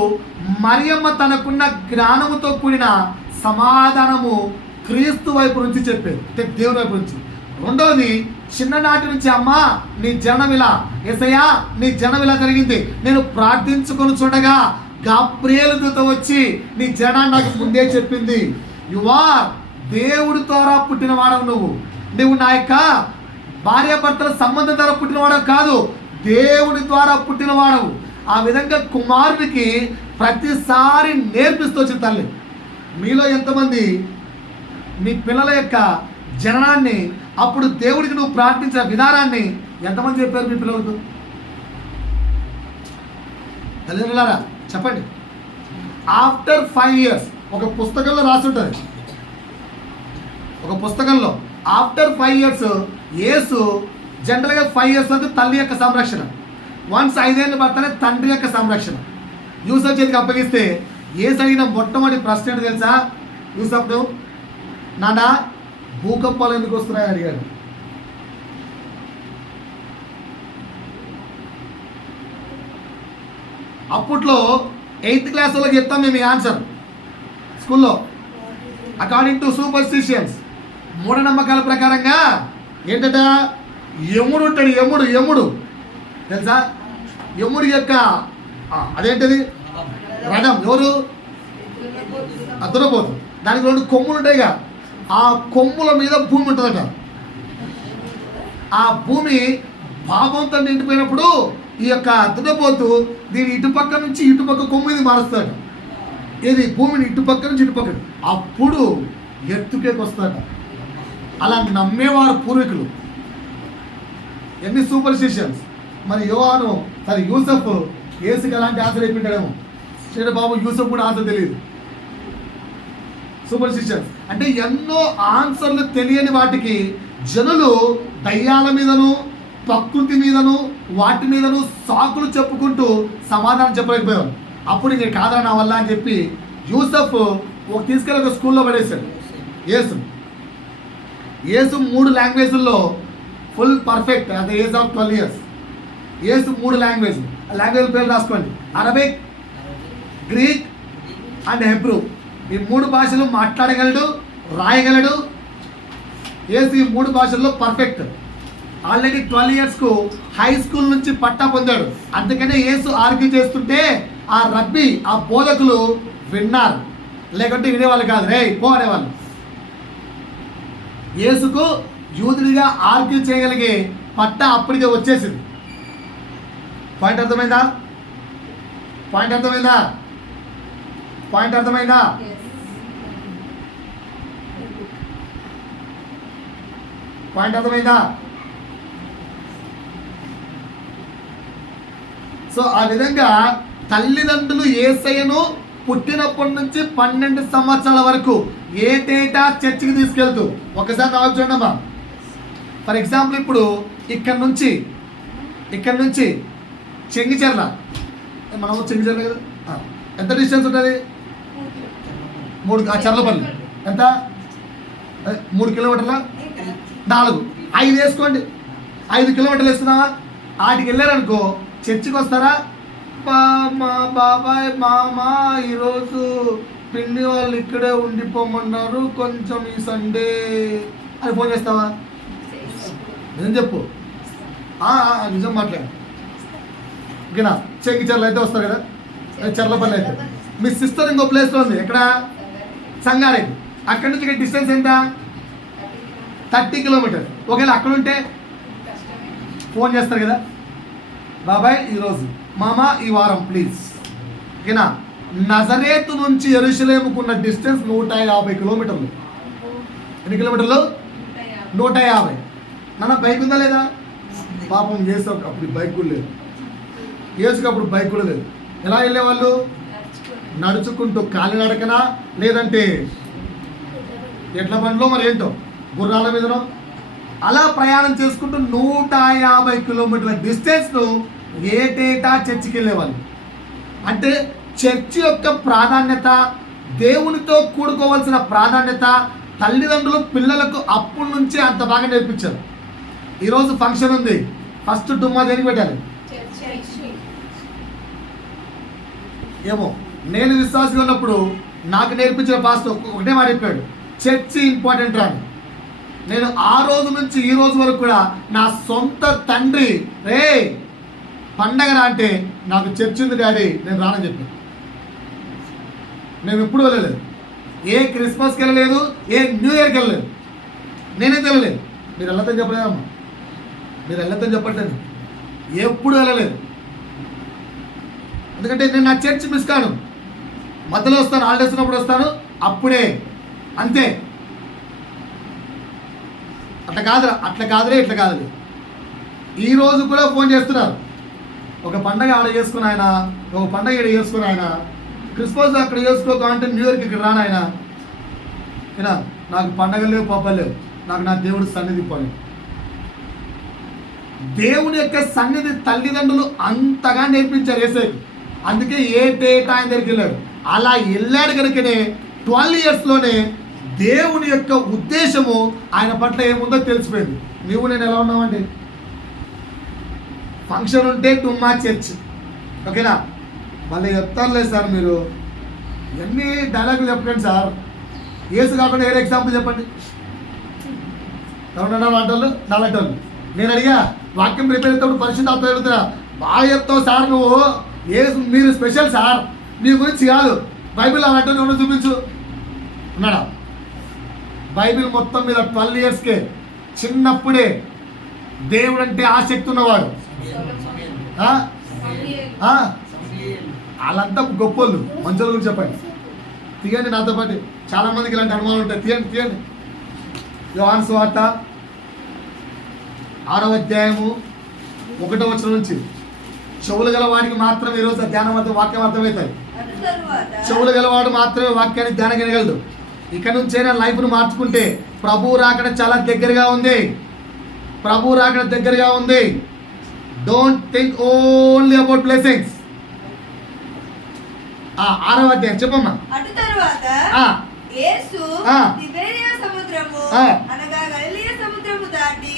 మరియమ్మ తనకున్న జ్ఞానముతో కూడిన సమాధానము క్రీస్తు వైపు నుంచి చెప్పేది, దేవుని వైపు నుంచి. రెండవది, చిన్ననాటి నుంచి అమ్మా నీ జననం ఇలా, యేసయ్యా నీ జననం ఇలా జరిగింది, నేను ప్రార్థించుకొని చూడగా గాబ్రియేలు దూత వచ్చి నీ జనాన్ని నాకు ముందే చెప్పింది. యు ఆర్ దేవుడి ద్వారా పుట్టిన వాడవు, నువ్వు నా యొక్క భార్యాభర్తల సంబంధం ద్వారా పుట్టిన వాడవు కాదు, దేవుడి ద్వారా పుట్టిన వాడవు. ఆ విధంగా కుమారుడికి ప్రతిసారి నేర్పిస్తూ వచ్చింది తల్లి. మీలో ఎంతమంది మీ పిల్లల యొక్క జననాన్ని, అప్పుడు దేవుడికి నువ్వు ప్రార్థించిన విధానాన్ని ఎంతమంది చెప్పారు మీ పిల్లలకు? తల్లిదండ్రులారా చెప్పండి. ఆఫ్టర్ 5 years ఒక పుస్తకంలో రాసి ఉంటుంది, ఒక పుస్తకంలో ఆఫ్టర్ 5 years యేసు జనరల్గా 5 years వరకు తల్లి యొక్క సంరక్షణ, వన్స్ 5 ఏళ్ళు పడతానే తండ్రి యొక్క సంరక్షణ. యూసఫ్ చేతికి అప్పగిస్తే యేసు అడిగిన మొట్టమొదటి ప్రశ్న ఏంటి తెలుసా? యూసఫ్ను, నాన్న భూకంపాలు ఎందుకు వస్తున్నాయని అడిగాడు. అప్పట్లో 8th క్లాస్ వాళ్ళకి చెప్తాం మేము ఈ ఆన్సర్ స్కూల్లో. అకార్డింగ్ టు సూపర్స్టిషన్స్, మూఢనమ్మకాల ప్రకారంగా ఏంటట, యముడు ఉంటాడు. యముడు తెలుసా? యముడి యొక్క అదేంటిది రథం, ఎవరు? దున్నపోతు. దానికి 2 కొమ్ములు ఉంటాయిగా, ఆ కొమ్ముల మీద భూమి ఉంటుందట. ఆ భూమి పాపంతో నిండిపోయినప్పుడు ఈ యొక్క దున్నపోతు దీని ఇటుపక్క నుంచి ఇటుపక్క కొమ్ము ఇది మారుస్తాడు. ఇది భూమిని ఇటుపక్క నుంచి ఇటుపక్క, అప్పుడు ఎత్తుకేకి వస్తాడట. అలా నమ్మేవారు పూర్వీకులు. ఎన్ని సూపర్స్టిషన్స్. మరి యూసఫ్ యేసుకి అలాంటి ఆన్సర్ అయిపోయింటాడేమో. సరే బాబు, యూసఫ్ కూడా ఆన్సర్ తెలియదు. సూపర్స్టిషన్స్ అంటే ఎన్నో ఆన్సర్లు తెలియని వాటికి జనులు దయ్యాల మీదను, ప్రకృతి మీదను, వాటి మీదను సాకులు చెప్పుకుంటూ సమాధానం చెప్పలేకపోయారు. అప్పుడు ఇంక కాదా నా వల్ల అని చెప్పి యూసఫ్ తీసుకెళ్ళి ఒక స్కూల్లో పడేశాడు. యేసు 3 లాంగ్వేజ్ల్లో full perfect at the age of 12 years. Yesu 3 language పేరు రాసుకోండి. Arabic, Greek and Hebrew. ఈ 3 భాషలు మాట్లాడగలడు, రాయగలడు. యేసు ఈ 3 భాషల్లో పర్ఫెక్ట్. ఆల్రెడీ 12 yearsకు హై స్కూల్ నుంచి పట్టా పొందాడు. అందుకనే యేసు ఆర్గ్యూ చేస్తుంటే ఆ రబ్బీ, ఆ బోధకులు విన్నారు, లేకుంటే వినేవాళ్ళు కాదు. రే పో అనేవాళ్ళు. యేసుకు యూదుడిగా ఆర్గ్యూ చేయగలిగే పట్టా అప్పటికే వచ్చేసింది. పాయింట్ అర్థమైందా? పాయింట్ అర్థమైందా? పాయింట్ అర్థమైందా? పాయింట్ అర్థమైందా? సో ఆ విధంగా తల్లిదండ్రులు యేసయ్యను పుట్టినప్పటి నుంచి 12 సంవత్సరాల వరకు ఏటేటా చర్చికి తీసుకెళ్తూ, ఒకసారి నా చూడండి అమ్మా. ఫర్ ఎగ్జాంపుల్ ఇప్పుడు ఇక్కడ నుంచి చెంగిచెర్ల, మనం చెంగిచెర్ల కదా, ఎంత డిస్టెన్స్ ఉంటుంది? 3 చర్లపల్లి ఎంత? 3 కిలోమీటర్ల 4, 5 వేసుకోండి. 5 కిలోమీటర్లు వేస్తున్నావా? వాటికి వెళ్ళారనుకో, చర్చికి వస్తారా? మా బాబాయ్ మామ ఈరోజు పిండి వాళ్ళు ఇక్కడే ఉండిపోమన్నారు, కొంచెం ఈ సండే అని ఫోన్ చేస్తావా? నిజం చెప్పు, నిజం మాట్లాడు. ఓకేనా? చెంగిచెర్ల అయితే వస్తారు కదా, చర్లపల్లి అయితే. మీ సిస్టర్ ఇంకో ప్లేస్లో ఉంది, ఎక్కడ? సంగారెడ్డి. అక్కడి నుంచి ఇక్కడ డిస్టెన్స్ ఎంత? 30 కిలోమీటర్స్. ఒకవేళ అక్కడ ఉంటే ఫోన్ చేస్తారు కదా, బాబాయ్ ఈరోజు, మామ ఈ వారం ప్లీజ్, ఓకేనా. నజరేతు నుంచి యెరూషలేముకున్న డిస్టెన్స్ 150 కిలోమీటర్లు. ఎన్ని కిలోమీటర్లు? 150. నాన్న బైక్ ఉందా లేదా? పాపం యేసు అప్పుడు బైక్ కూడా లేదు, యేసుకు అప్పుడు బైక్ కూడా లేదు. ఎలా వెళ్ళేవాళ్ళు? నడుచుకుంటూ, కాలినడకనా, లేదంటే ఎడ్ల బండ్లో, మరి ఏంటో గుర్రాల మీదనో, అలా ప్రయాణం చేసుకుంటూ 150 కిలోమీటర్ల డిస్టెన్స్ను ఏటేటా చర్చికి వెళ్ళేవాళ్ళు. అంటే చర్చి యొక్క ప్రాధాన్యత, దేవునితో కూడుకోవాల్సిన ప్రాధాన్యత తల్లిదండ్రులు పిల్లలకు అప్పటి నుంచే అంత బాగా నేర్పించారు. ఈరోజు ఫంక్షన్ ఉంది, ఫస్ట్ డుమ్మా దేనికి పెట్టాలి? ఏమో, నేను విశ్వాసంగా ఉన్నప్పుడు నాకు నేర్పించిన పాస్టర్ ఒకటే మాట చెప్పాడు, చర్చి ఇంపార్టెంట్ రాని. నేను ఆ రోజు నుంచి ఈ రోజు వరకు కూడా నా సొంత తండ్రి రే పండగ రా అంటే నాకు చర్చి ఉంది డాడీ నేను రానని చెప్పాను. మేము ఎప్పుడు వెళ్ళలేదు, ఏ క్రిస్మస్కి వెళ్ళలేదు, ఏ న్యూ ఇయర్కి వెళ్ళలేదు, నేనైతే వెళ్ళలేదు. మీరు వెళ్ళొద్దని చెప్పలేదమ్మా, మీరు వెళ్ళొద్దని చెప్పట్లేదు, ఎప్పుడు వెళ్ళలేదు. ఎందుకంటే నేను నా చర్చ్ మిస్ కాను, మధ్యలో వస్తాను, హాలిడేస్ ఉన్నప్పుడు వస్తాను, అప్పుడే అంతే. అట్లా కాదురే ఇట్లా కాదులే. ఈరోజు కూడా ఫోన్ చేస్తున్నారు, ఒక పండగ ఆడ చేసుకుని ఆయన, ఒక పండగ ఇక్కడ చేసుకుని ఆయన, క్రిస్మస్ అక్కడ చేసుకోక అంటే న్యూ ఇయర్కి ఇక్కడ రాను ఆయన. ఏనా నాకు పండగలు లేవు, పబ్బలు లేవు, నాకు నా దేవుడి సన్నిధి పోయి. దేవుని యొక్క సన్నిధి తల్లిదండ్రులు అంతగా నేర్పించారు యేసయ్యకి. అందుకే ఏటేటా ఆయన దగ్గరికి వెళ్ళాడు. అలా వెళ్ళాడు కనుకనే 12 ఇయర్స్లోనే దేవుని యొక్క ఉద్దేశము ఆయన పట్ల ఏముందో తెలిసిపోయింది. నువ్వు నేను ఎలా ఉన్నామండి? ఫంక్షన్ ఉంటే టుమ్మా చర్చ్, ఓకేనా. మళ్ళీ చెప్తారులేదు సార్, మీరు ఎన్ని డైలాగులు చెప్పండి సార్. యేసు కాకుండా వేరే ఎగ్జాంపుల్ చెప్పండి. ఎవరన్నా అంటారు నాలంటారు. నేను అడిగా వాక్యం ప్రిపేర్ అవుతాడు, పరిశుద్ధ ఆత్మ అడుగుతున్నా, బాగా చెప్తావు సార్ నువ్వు, యేసు మీరు స్పెషల్ సార్, మీ గురించి కాదు, బైబిల్ అలాంటి ఎవరో చూపించు ఉన్నాడా? బైబిల్ మొత్తం మీద 12 ఇయర్స్కే చిన్నప్పుడే దేవుడు అంటే ఆసక్తి ఉన్నవాడు. వాళ్ళంతా గొప్పోళ్ళు, మంచోళ్ళ గురించి చెప్పండి. తీయండి నాతో పాటు, చాలా మందికి ఇలాంటి అనుమానం ఉంటాయి. తీయండి. యోహాను సువార్త 6వ అధ్యాయము 1వ వచనం నుంచి. చెవులు గలవాడికి మాత్రమే ఈరోజు ధ్యానం అర్థం, వాక్యం అర్థమవుతాయి. చెవులు గలవాడు మాత్రమే వాక్యాన్ని ధ్యానం చేయగలడు. ఇక నుంచైనా లైఫ్ను మార్చుకుంటే ప్రభువు రాకడ చాలా దగ్గరగా ఉంది. ప్రభువు రాకడ దగ్గరగా ఉంది. Don't think only about blessings. 6వ అధ్యాయం చెప్పమ్మా. అటు తరువాత యేసు తిబెరియా సముద్రము అనగా గలిలయ సముద్రము దాటి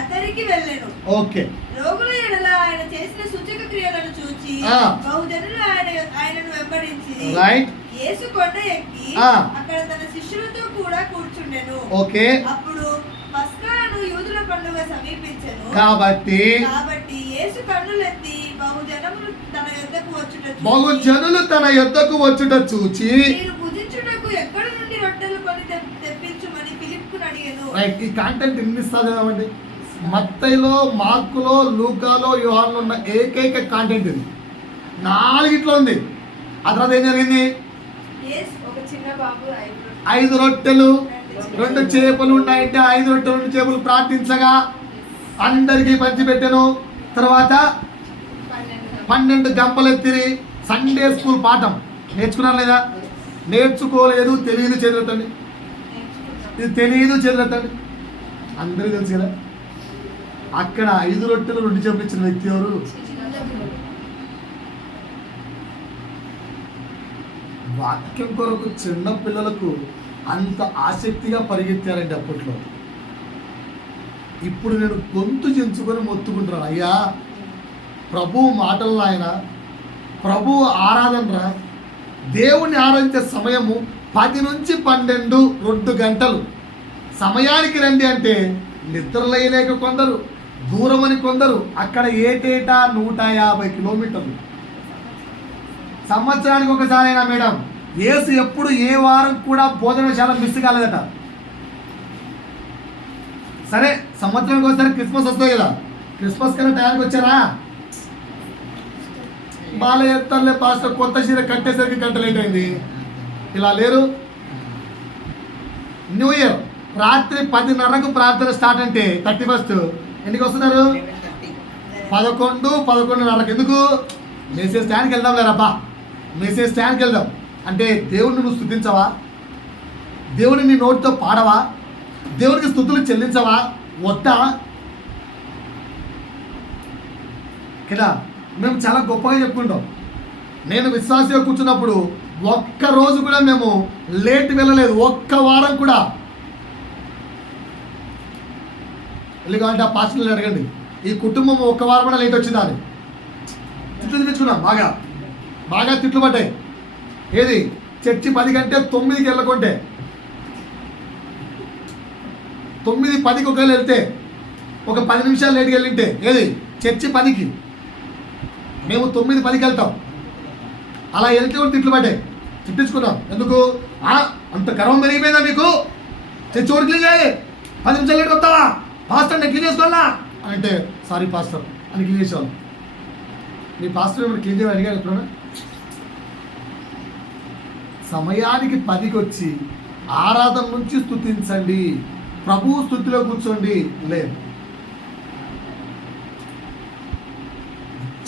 అతనికి వెళ్ళెను. ఓకే. రోగుల ఎడల ఆయన చేసిన సూచక క్రియలను చూచి బహుజనులు ఆయనను వెంబడించి యేసు కొండ ఎక్కి అక్కడ తన శిష్యులతో కూడా కూర్చుండెను. ఓకే. అప్పుడు పస్కాను యూదుల పండుగ సమీపించెను. కాబట్టి యేసు కన్నులెత్తి బహుజనులు తన యొద్దకు వచ్చుట చూచి మీరు భుజించుటకు ఎక్కడ నుండి రొట్టెలు కొని తెప్పించుమని ఫిలిప్పును అడిగెను. రైట్. ఈ కాంటెంట్ ఎన్నిస్తామండి? మత్తయిలో, మార్కులో, లూకాలో, యోహానులో ఉన్న ఏకైక కాంటెంట్ ఇది. 4 ఉంది. ఆ తర్వాత ఏం జరిగింది? ఒక చిన్న బాబు 5 రొట్టెలు 2 చేపలు ఉన్నాయంటే 5 రొట్టెలు 2 చేపలు ప్రార్థించగా అందరికీ పంచిపెట్టెను. తర్వాత 12 గంపలెత్తిరి. సండే స్కూల్ పాఠం నేర్చుకున్నారు లేదా? నేర్చుకోలేదు, తెలియదు చేతులెత్తండి. ఇది తెలియదు చేతులెత్తండి. అందరికీ తెలుసు కదా. అక్కడ 5 రొట్టెలు 2 చేపలు ఇచ్చిన వ్యక్తి ఎవరు? వాక్యం కొరకు చిన్న పిల్లలకు అంత ఆసక్తిగా పరిగెత్తారండి అప్పట్లో. ఇప్పుడు నేను గొంతు చించుకొని మొత్తుకుంటున్నాను, అయ్యా ప్రభువు మాటలు ఆయన, ప్రభువు ఆరాధనరా, దేవుణ్ణి ఆరాధించే సమయము 10 నుంచి 12 2 గంటలు సమయానికి రండి అంటే నిద్రలేయలేక కొందరు, దూరమని కొందరు. అక్కడ ఏటేటా 150 కిలోమీటర్లు. సంవత్సరానికి ఒకసారి అయినా మేడం యేసు ఎప్పుడు ఏ వారం కూడా భోజనశాల మిస్ కాలేదట. సరే సంవత్సరానికి ఒకసారి క్రిస్మస్ వస్తుంది కదా, క్రిస్మస్ కన్నా టయానికి వచ్చారా? బాగా చెప్తారులే పాస్టర్, కొత్త చీర కట్టేసరికి గంట లేట్ అయింది. ఇలా లేరు. న్యూ ఇయర్ రాత్రి 10:30కు ప్రార్థన స్టార్ట్ అంటే 31st ఎన్నికి వస్తున్నారు? 11:30కు. ఎందుకు? మెసేజ్ స్టాండ్కి వెళ్దాం లేరబ్బా, మెసేజ్ స్టాండ్కి వెళ్దాం. అంటే దేవుడిని నువ్వు స్తుతించవా? దేవుడిని నీ నోటితో పాడవా? దేవుడికి స్తుతులు చెల్లించవా? వద్దా? కదా మేము చాలా గొప్పగా చెప్పుకుంటాం. నేను విశ్వాసంగా కూర్చున్నప్పుడు ఒక్క రోజు కూడా మేము లేట్ వెళ్ళలేదు, ఒక్క వారం కూడా. వెళ్ళి కావాలంటే ఆ పాస్టర్లు అడగండి, ఈ కుటుంబం ఒక్క వారం కూడా లేట్ వచ్చిందా అని. తిట్లు తినిపించుకున్నాం, బాగా బాగా తిట్లు పడ్డాయి. ఏది చర్చి 10 కంటే 9కి వెళ్ళకుంటే, 9:10కి ఒకవేళ వెళ్తే ఒక 10 నిమిషాలు లేట్కి వెళ్ళింటే, ఏది చర్చి 10కి, మేము 9:10కి వెళ్తాం. అలా వెళ్తే కూడా తిట్లు పడ్డాయి, తిట్టించుకున్నాం. ఎందుకు? అంత గర్వం పెరిగిపోయిందా మీకు? చర్చి ఓడి క్లీన్ చేయాలి, 10 నిమిషాలు లేట్ వస్తావా? పాస్టర్ నేను క్లీన్ చేసుకోవాలా అని అంటే, సారీ పాస్టర్ అని క్లీన్ చేసేవాళ్ళు. నీ పాస్టర్ ఏమైనా క్లీన్ చేయమని అడిగాడు ఎప్పుడన్నా? సమయానికి 10కి వచ్చి ఆరాధన నుంచి స్తుతించండి, ప్రభు స్తుతిలో కూర్చోండి. లేదు.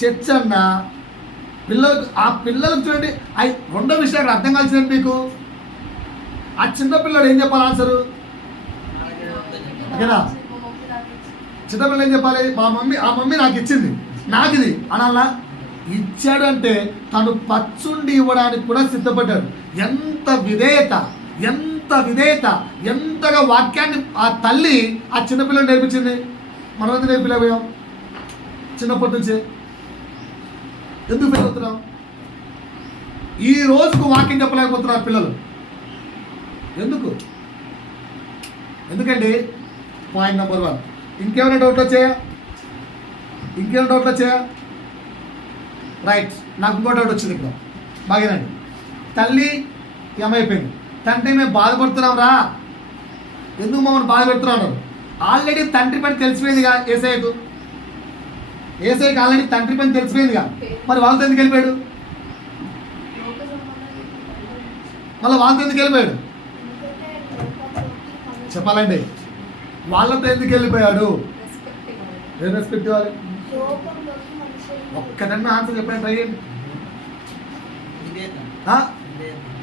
చర్చ్ అన్న పిల్లలకు చూడండి. రెండో విషయం అక్కడ అర్థం కాల్సిందండి మీకు. ఆ చిన్న పిల్లడు ఏం చెప్పాలి ఆన్సరు? కదా చిన్నపిల్లలు ఏం చెప్పాలి? ఆ మమ్మీ నాకు ఇచ్చింది, నాకు ఇది అనాలా? ఇచ్చాడు అంటే తను పచ్చుండి ఇవ్వడానికి కూడా సిద్ధపడ్డాడు. ఎంత విధేయత, ఎంత విధేయత, ఎంతగా వాక్యాన్ని ఆ తల్లి ఆ చిన్నపిల్లలు నేర్పించింది. మనం ఎందుకు నేర్పిలేకపోయాం చిన్నప్పటి నుంచే? ఎందుకు ఫెయిల్ అవుతున్నాం? ఈ రోజుకు వాక్యం చెప్పలేకపోతున్నారు పిల్లలు. ఎందుకండి? Point number 1. ఇంకేమైనా డౌట్లు వచ్చాయా? రైట్. నాకు ఇంకో డౌట్ వచ్చింది ఇప్పుడు. బాగానండి. తల్లి ఏమైపోయింది, తండ్రి మేము బాధపడుతున్నాం రా, ఎందుకు మమ్మల్ని బాధ పెడుతున్నాడు? ఆల్రెడీ తండ్రి పని తెలిసిపోయిందిగా ఏసయ్యకు ఆల్రెడీ తండ్రి పని తెలిసిపోయిందిగా. మరి వాళ్ళతో ఎందుకు వెళ్ళిపోయాడు? మళ్ళీ వాళ్ళతో ఎందుకు వెళ్ళిపోయాడు చెప్పాలండి? వాళ్ళతో ఎందుకు వెళ్ళిపోయాడు? ఏం రెస్పెక్ట్ ఇవ్వాలి? ఒక్కటన్నా ఆన్సర్ చెప్పండి, ట్రై చేయండి.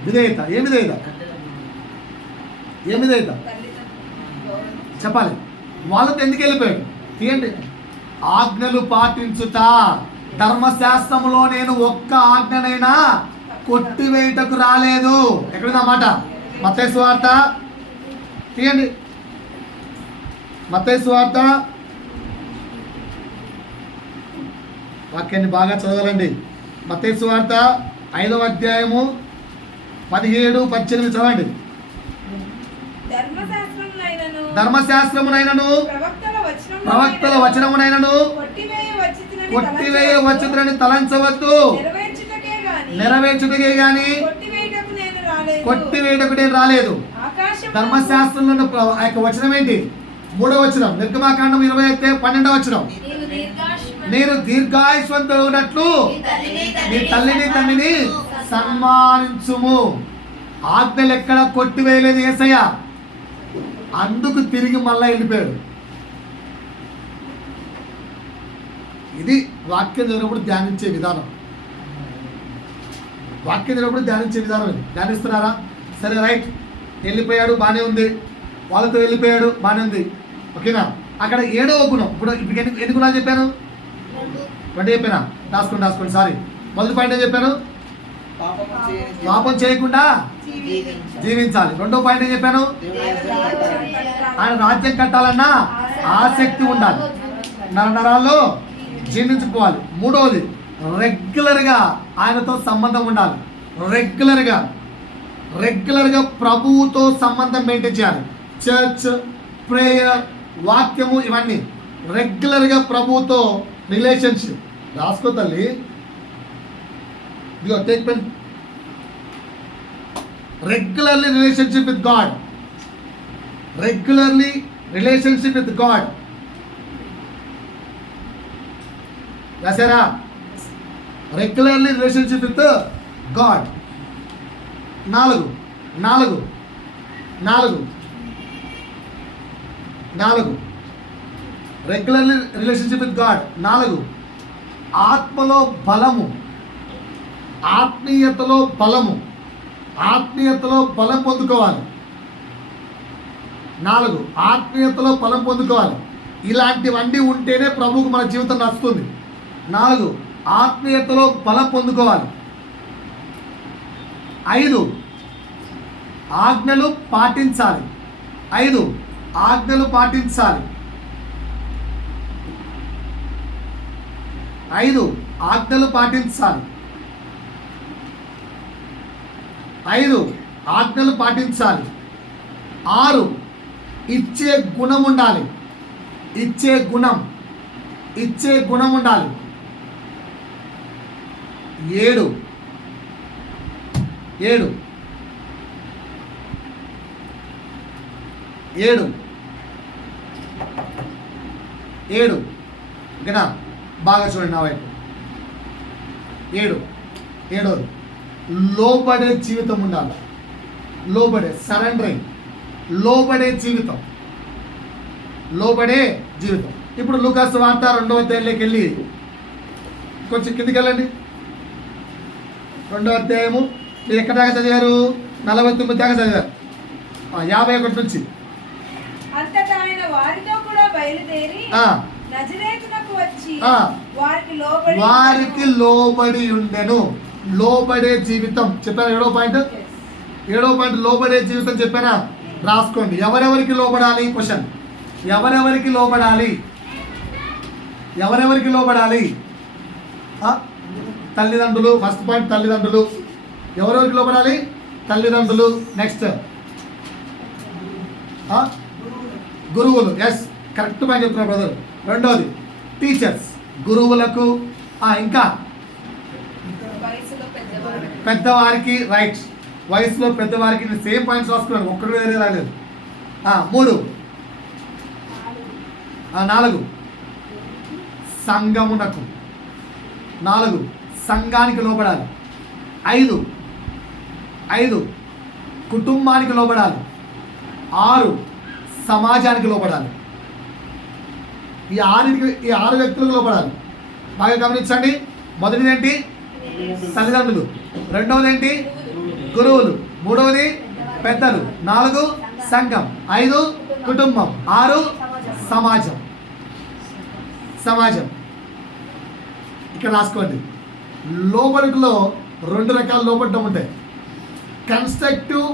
విధేయత. ఏం విధేయత చెప్పాలి. వాళ్ళతో ఎందుకు వెళ్ళిపోయాడు? తీయండి. ఆజ్ఞలు పాటించుట. ధర్మశాస్త్రములో నేను ఒక్క ఆజ్ఞనైనా కొట్టివేయటకు రాలేదు. ఎక్కడుంది ఆ మాట? మత్తయి సువార్త తీయండి. మత్తయి సువార్త వాక్యాన్ని బాగా చదవాలండి. మత్తయి సువార్త 5వ అధ్యాయము 17-18 చదవండి. ధర్మశాస్త్రమునైనను ప్రవక్తల వచనమునైనను కొట్టివేయవచ్చునని తలంచవద్దు. నెరవేర్చుటకే గాని కొట్టివేయటకు నేను రాలేదు. ధర్మశాస్త్రంలో ఆ యొక్క వచనం ఏంటి? 3వ వచనం, నిర్గమాకాండం 20:12వ వచనం. నేను దీర్ఘాయుష్వంతుడైనట్లు నీ తల్లిని తండ్రిని సన్మానించుము. ఆజ్ఞలు ఎక్కడ కొట్టివేయలేదు యేసయ్య. అందుకు తిరిగి మళ్ళా వెళ్ళిపోయాడు. ఇది వాక్యం చదివినప్పుడు ధ్యానించే విధానం. ఇది ధ్యానిస్తున్నారా? సరే, రైట్. వెళ్ళిపోయాడు, బాగానే ఉంది. వాళ్ళతో వెళ్ళిపోయాడు, బాగానే ఉంది. ఓకేనా? అక్కడ 7వ గుణం. ఇప్పుడు ఎన్ని గుణాలు చెప్పాను? 20 చెప్పానా? రాసుకోండి. సారీ, మొదటి పాయింట్ ఏం చెప్పాను? పాపం చేయకుండా జీవించాలి. 2వ పాయింట్ ఏం చెప్పాను? ఆయన రాజ్యం కట్టాలన్నా ఆసక్తి ఉండాలి, నరాల్లో జీర్ణించుకోవాలి. 3వది రెగ్యులర్గా ఆయనతో సంబంధం ఉండాలి. రెగ్యులర్గా ప్రభువుతో సంబంధం మెయింటైన్ చేయాలి. చర్చ్, ప్రేయర్, వాక్యము, ఇవన్నీ రెగ్యులర్గా ప్రభువుతో రిలేషన్షిప్. రాసుకో తల్లి, ఇదిగో take pen. Regularly relationship with God. రాశారా? Regularly relationship with God. 4 regularly relationship with God. 4 ఆత్మలో బలము, ఆత్మీయతలో బలం పొందుకోవాలి. 4 ఆత్మీయతలో బలం పొందుకోవాలి. ఇలాంటివన్నీ ఉంటేనే ప్రభువుకు మన జీవితం నచ్చుతుంది. 4 ఆత్మీయతలో బలం పొందుకోవాలి. 5 ఆజ్ఞలు పాటించాలి. 5 ఆజ్ఞలు పాటించాలి. 5 ఆజ్ఞలు పాటించాలి. 5 ఆజ్ఞలు పాటించాలి. 6 ఇచ్చే గుణం ఉండాలి. ఇచ్చే గుణం ఉండాలి. 7 ఓకేనా? బాగా చూడండి నా వైపు. 7 లోబడే జీవితం ఉండాలి. సరెండరింగ్, లోబడే జీవితం. ఇప్పుడు లూకాసు వార్త 2వ అధ్యాయంలోకి వెళ్ళి కొంచెం కిందికి వెళ్ళండి. 2వ అధ్యాయము మీరు ఎక్కడ దాకా చదివారు? 49 దాకా చదివారు. 51 నుంచి. అంతటా ఆయన వారితో కూడా బయలుదేరి నజరేతునకు వచ్చి వారికి లోబడి ఉండెను. లోబడే జీవితం చెప్పాను. 7వ పాయింట్ లోబడే జీవితం చెప్పానా? రాసుకోండి. ఎవరెవరికి లోబడాలి? క్వశ్చన్. ఎవరెవరికి లోబడాలి? తల్లిదండ్రులు. ఫస్ట్ పాయింట్ తల్లిదండ్రులు. ఎవరెవరికి లోబడాలి? తల్లిదండ్రులు. నెక్స్ట్ గురువులు. ఎస్, కరెక్ట్ పాయింట్ చెప్తున్నారు బ్రదర్. 2వది టీచర్స్, గురువులకు. ఇంకా పెద్దవారికి. రైట్, వయసులో పెద్దవారికి. నేను సేమ్ పాయింట్స్ రాసుకున్నాను, ఒక్కడు వేరే రాలేదు. 3 4 సంఘమునకు. 4 సంఘానికి లోబడాలి. 5 కుటుంబానికి లోబడాలి. 6 సమాజానికి లోబడాలి. ఈ 6 వ్యక్తులకు లోబడాలి. బాగా గమనించండి. మొదటిది ఏంటి? తల్లిదండ్రులు. 2వది ఏంటి? గురువులు. 3వది పెద్దలు. 4 సంఘం. 5 కుటుంబం. 6 సమాజం. ఇక్కడ రాసుకోండి. లోబడుకులో 2 రకాల లోబడటం ఉంటాయి. Constructive,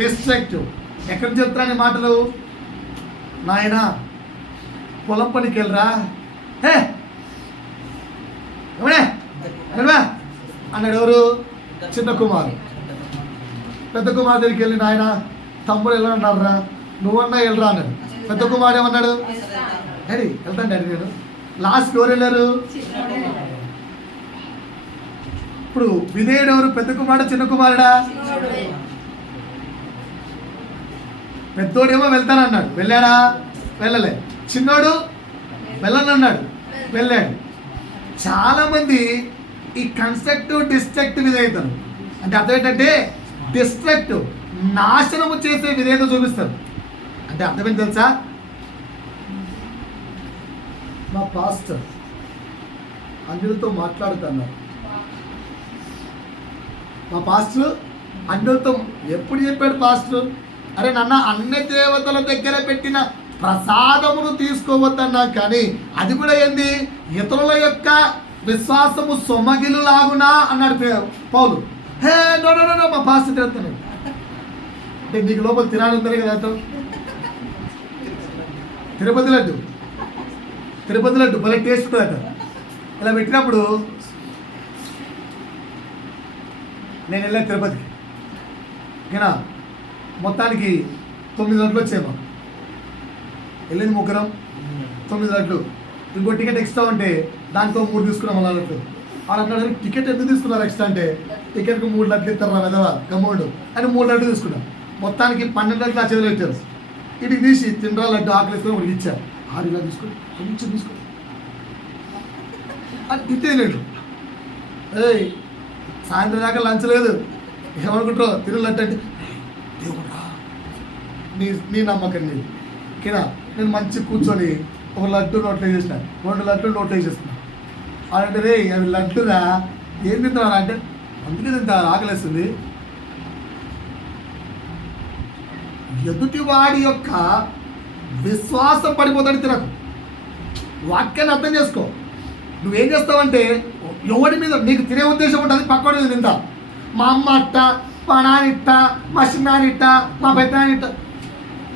destructive. ఎక్కడ చెప్తాను మాటలు? నాయన పొలం పనికి వెళ్ళరా అన్నాడు. ఎవరు? చిన్న కుమారు. పెద్ద కుమారు దగ్గరికి వెళ్ళి, నాయన తమ్ముడు ఎలా అన్నారా, నువ్వన్నా వెళ్ళరా అన్నాడు. పెద్ద కుమారు ఏమన్నాడు? డాడీ వెళ్తాను డాడీ నేను. లాస్ట్ ఎవరు వెళ్ళారు? ఇప్పుడు విధేయుడు ఎవరు? పెద్ద కుమారుడు, చిన్న కుమారుడా? పెద్దోడేమో వెళ్తానన్నాడు, వెళ్ళాడా? వెళ్ళలే. చిన్నోడు వెళ్ళనన్నాడు, వెళ్ళాడు. చాలామంది ఈ కన్స్ట్రక్టివ్, డిస్ట్రక్టివ్ విధేయతను, అంటే అర్థం ఏంటంటే డిస్ట్రక్టివ్, నాశనము చేసే విధేయత చూపిస్తారు. అంటే అర్థమేంటి తెలుసా? మా పాస్టర్ అన్యులతో మాట్లాడుతున్నారు. మా పాస్టర్ అన్యులతో ఎప్పుడు చెప్పాడు పాస్టర్? అరే నాన్న, అన్ని దేవతల దగ్గర పెట్టిన ప్రసాదమును తీసుకోవద్దన్నా, కానీ అది కూడా ఏంది? ఇతరుల యొక్క విశ్వాసము సొమగిలు లాగునా అన్నాడు పౌలు. హే నో, మా పాస్టర్ తిరుగుతున్నాడు. అంటే నీకు లోపల తినాలి ఉందని కదా అర్థం. తిరుపతి లడ్డు భలే టేస్ట్ ఉంటుందట. ఇలా పెట్టినప్పుడు నేను వెళ్ళాను తిరుపతికి. ఓకేనా? మొత్తానికి 9 లడ్లు వచ్చాయి. మాకు వెళ్ళింది 3, 9 లడ్లు. ఇంకో టికెట్ ఎక్స్ట్రా ఉంటే దాంతో 3 తీసుకున్నాం. అలా లడ్లు వాళ్ళు అన్నాడు, టికెట్ ఎందుకు తీసుకున్నారు ఎక్స్ట్రా అంటే, టికెట్కి 3 లడ్లు ఇస్తారు రా వెదవా గమౌండ్ అని 3 లడ్లు తీసుకున్నాం. మొత్తానికి 12 లడ్లు ఆ చేతులు పెట్టారు. ఇటుకి తీసి తినరా లడ్డు ఆకలిస్తే ఒకటి ఇచ్చారు. ఇలా తీసుకో, కొంచెం తీసుకో అని ఇంతే లేదు. ఏయ్ సాయంత్రం దాకా లంచ్ లేదు, ఏమనుకుంటావు తిరుగులట్టు అంటే దేవుడా నీ నమ్మకం లేదు కిరా. నేను మంచి కూర్చొని ఒక లడ్డు నోట్లో వేసేసిన, 2 లడ్డూలు నోట్లో వేసేస్తున్నా. అలాంటి రే అవి లడ్డురా ఏం తింటారా అంటే అందుకే తింటా ఆకలేస్తుంది. ఎదుటివాడి యొక్క విశ్వాసం పడిపోతాడు తినకు. వాక్యాన్ని అర్థం చేసుకో. నువ్వేం చేస్తావంటే ఎవడి మీద నీకు తినే ఉద్దేశం ఉంటుంది, పక్కన మీద తింటా. మా అమ్మ అట్ట, మా నాన్న ఇట్ట, మా చిన్నాన్న ఇట్ట, మా పెద్దనాన్న ఇట్ట,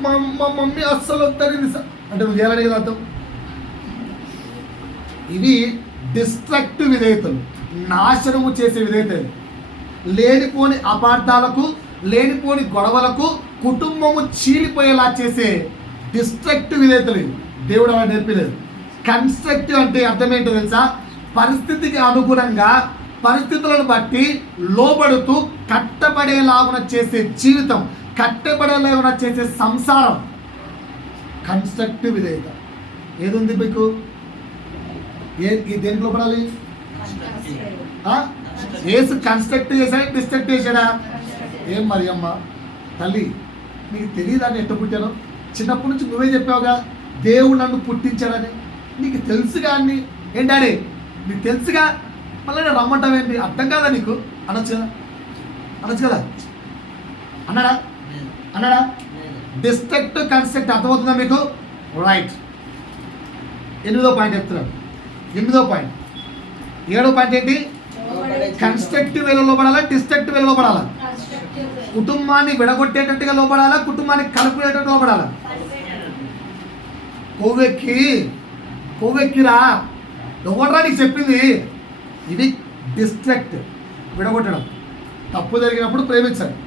మా మమ్మీ అస్సలు వద్దని అంటే నువ్వు చేయాలని కదా అర్థం. ఇవి డిస్ట్రక్టివ్ విధేయతలు, నాశనము చేసే విధేయతలు. లేనిపోని అపార్థాలకు, లేనిపోని గొడవలకు కుటుంబము చీలిపోయేలా చేసే డిస్ట్రక్టివ్ విధేయతలు. దేవుడు అలా నేర్పలేదు. కన్స్ట్రక్టివ్ అంటే అర్థం ఏంటో తెలుసా? పరిస్థితికి అనుగుణంగా పరిస్థితులను బట్టి లోబడుతూ కట్టబడేలాగున చేసే జీవితం, కట్టబడేలాగున చేసే సంసారం కన్స్ట్రక్టివ్ విధేయత. ఏది ఉంది మీకు? దేనికి లోపడాలి? ఏసు కన్స్ట్రక్టివ్ చేశాడా, డిస్ట్రక్టివ్ చేశాడా? ఏం మరి అమ్మ తల్లి నీకు తెలియదాన్ని ఎట్ట పుట్టాను? చిన్నప్పటి నుంచి నువ్వే చెప్పావుగా దేవుడు నన్ను పుట్టించాడని. నీకు తెలుసుగా అన్ని. ఏంటి డాడీ నీకు తెలుసుగా, మళ్ళీ నేను రమ్మంటావేంటి? అర్థం కాదా నీకు? అనొచ్చు కదా, అనొచ్చు కదా. అన్నాడా? డిస్ట్రక్ట్ కన్స్ట్రక్ట్ అర్థమవుతుందా మీకు? రైట్. 8వ పాయింట్ చెప్తున్నాను. 8వ పాయింట్. 7వ పాయింట్ ఏంటి? కన్స్ట్రక్టివ్ వేలో లోపడాలా, డిస్ట్రక్టివ్ వేలో లోపడాలా? కుటుంబాన్ని విడగొట్టేటట్టుగా లోపడాలా, కుటుంబాన్ని కలుపుకునేటట్టు లోపడాలా? కొవ్వెక్కిరా ఎవడరా నీకు చెప్పింది? ఇది డిస్ట్రక్ట్, విడగొట్టడం. తప్పు జరిగినప్పుడు ప్రేమించండి,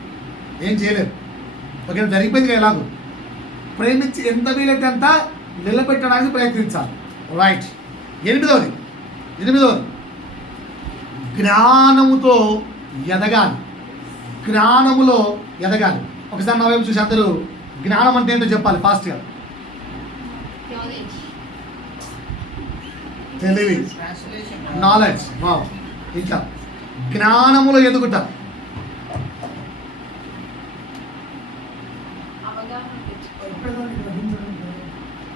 ఏం చేయలేదు. ఓకే జరిగిపోయింది ఎలాగో. ప్రేమించి ఎంత వీలైతే అంత నిలబెట్టడానికి ప్రయత్నించాలి. రైట్. 8వది జ్ఞానముతో ఎదగాలి. జ్ఞానములో ఎదగాలి. ఒకసారి నా వైపు చూసి అందరూ జ్ఞానం అంటే ఏంటో చెప్పాలి ఫాస్ట్గా. తెలివి, నాలెడ్జ్. ఇంకా జ్ఞానములో ఎదుగుట,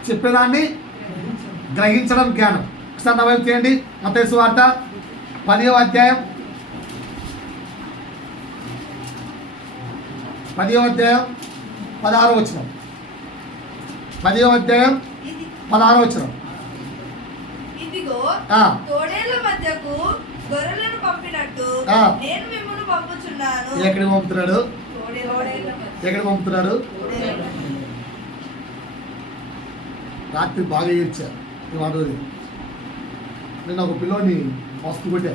చెప్పేదాన్ని గ్రహించడం జ్ఞానం. ఒకసారి నా వైపు చేయండి. మత్తయి సువార్త 10వ అధ్యాయం 16వ వచనం. 10వ అధ్యాయం 16వ వచనం. ఇదిగో తోడేళ్ల మధ్యకు గొర్రెలను పంపినట్టు నేను మిమ్మల్ని పంపుచున్నాను. ఎక్కడికి పంపుతున్నాడు? ఎక్కడికి పంపుతున్నాడు? రాత్రి బాగా ఏడ్చారు ఈ మాట. నేను ఒక పిల్లోని మస్తు కొట్టా.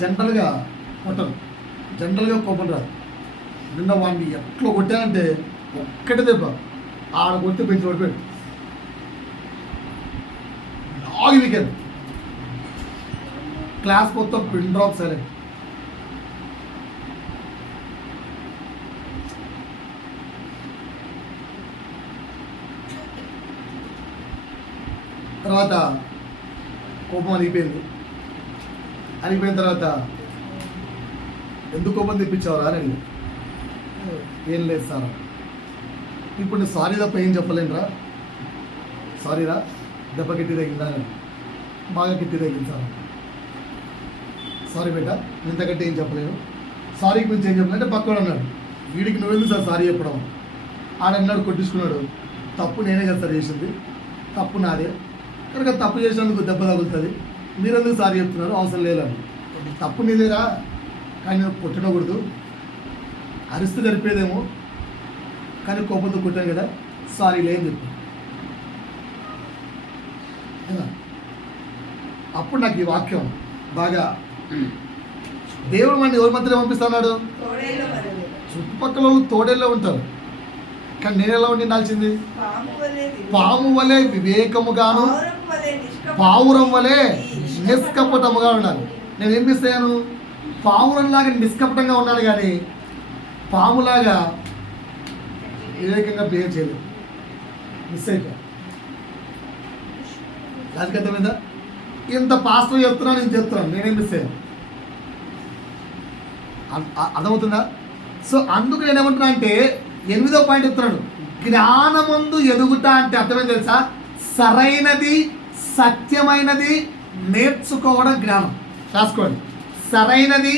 జనరల్గా కొట్టను, జనరల్గా కోపం రాదు. నిన్న వాడిని ఎట్లా కొట్టానంటే ఒక్కటి దెబ్బ ఆడ కొట్టి పెంచి పడిపోయాడు. లాగి వీకెండ్ క్లాస్ మొత్తం పిన్ డ్రాప్ సైలెంట్. తర్వాత కోపం అనిగిపోయింది. అనిగిపోయిన తర్వాత ఎందుకు కోపం తెప్పించావరా అని. ఏం లేదు సార్, ఇప్పుడు నేను సారీ తప్ప ఏం చెప్పలేనురా. సారీరా, దెబ్బ గిట్టి తగ్గిందా అని. బాగా గిట్టి తగ్గింది సార్. సారీ బేటా, ఇంత గట్టి ఏం చెప్పలేను. సారీ గురించి ఏం చెప్పలేదు అంటే పక్కవాడు అన్నాడు, వీడికి నువ్వెందుకు సార్ సారీ చెప్పడం? ఆడన్నాడు, కొట్టించుకున్నాడు. తప్పు నేనే కదా సార్ చేసింది, తప్పు నాదే. కనుక తప్పు చేసినందుకు దెబ్బ తగులుతుంది, మీరెందుకు సారీ చెప్తున్నారు? అవసరం లేదని. తప్పు నీదేరా, కానీ నేను కొట్టకూడదు. అరిస్తూ గడిపేదేమో, కానీ కోపంతో కొట్టాను కదా, సారీ లేని చెప్పి. అప్పుడు నాకు ఈ వాక్యం బాగా, దేవుడు మన ఎవరి మధ్యలో పంపిస్తున్నాడు? చుట్టుపక్కల వాళ్ళు తోడేళ్ళలో ఉంటారు, కానీ నేను ఎలా ఉండాల్సింది? పాము వలె వివేకముగాను, పావురం వలె నిష్కపటముగా ఉండాలి. నేను ఏం చేస్తాను? పావురంలాగా నిష్కపటంగా ఉన్నాను, కానీ పాములాగా వివేకంగా బిహేవ్ చేయలేదు. మిస్ అయిపోయా. దానికి అర్థమైందా? ఇంత పాస్టర్ చెప్తున్నాను, నేను చెప్తున్నాను, నేనేం మిస్ అయ్యాను. అర్థమవుతుందా? సో అందుకు నేను ఏమంటున్నా అంటే 8వ పాయింట్ చెప్తున్నాడు, జ్ఞానమందు ఎదుగుట అంటే అర్థమైంది తెలుసా? సరైనది సత్యమైనది నేర్చుకోవడం జ్ఞానం. రాసుకోండి, సరైనది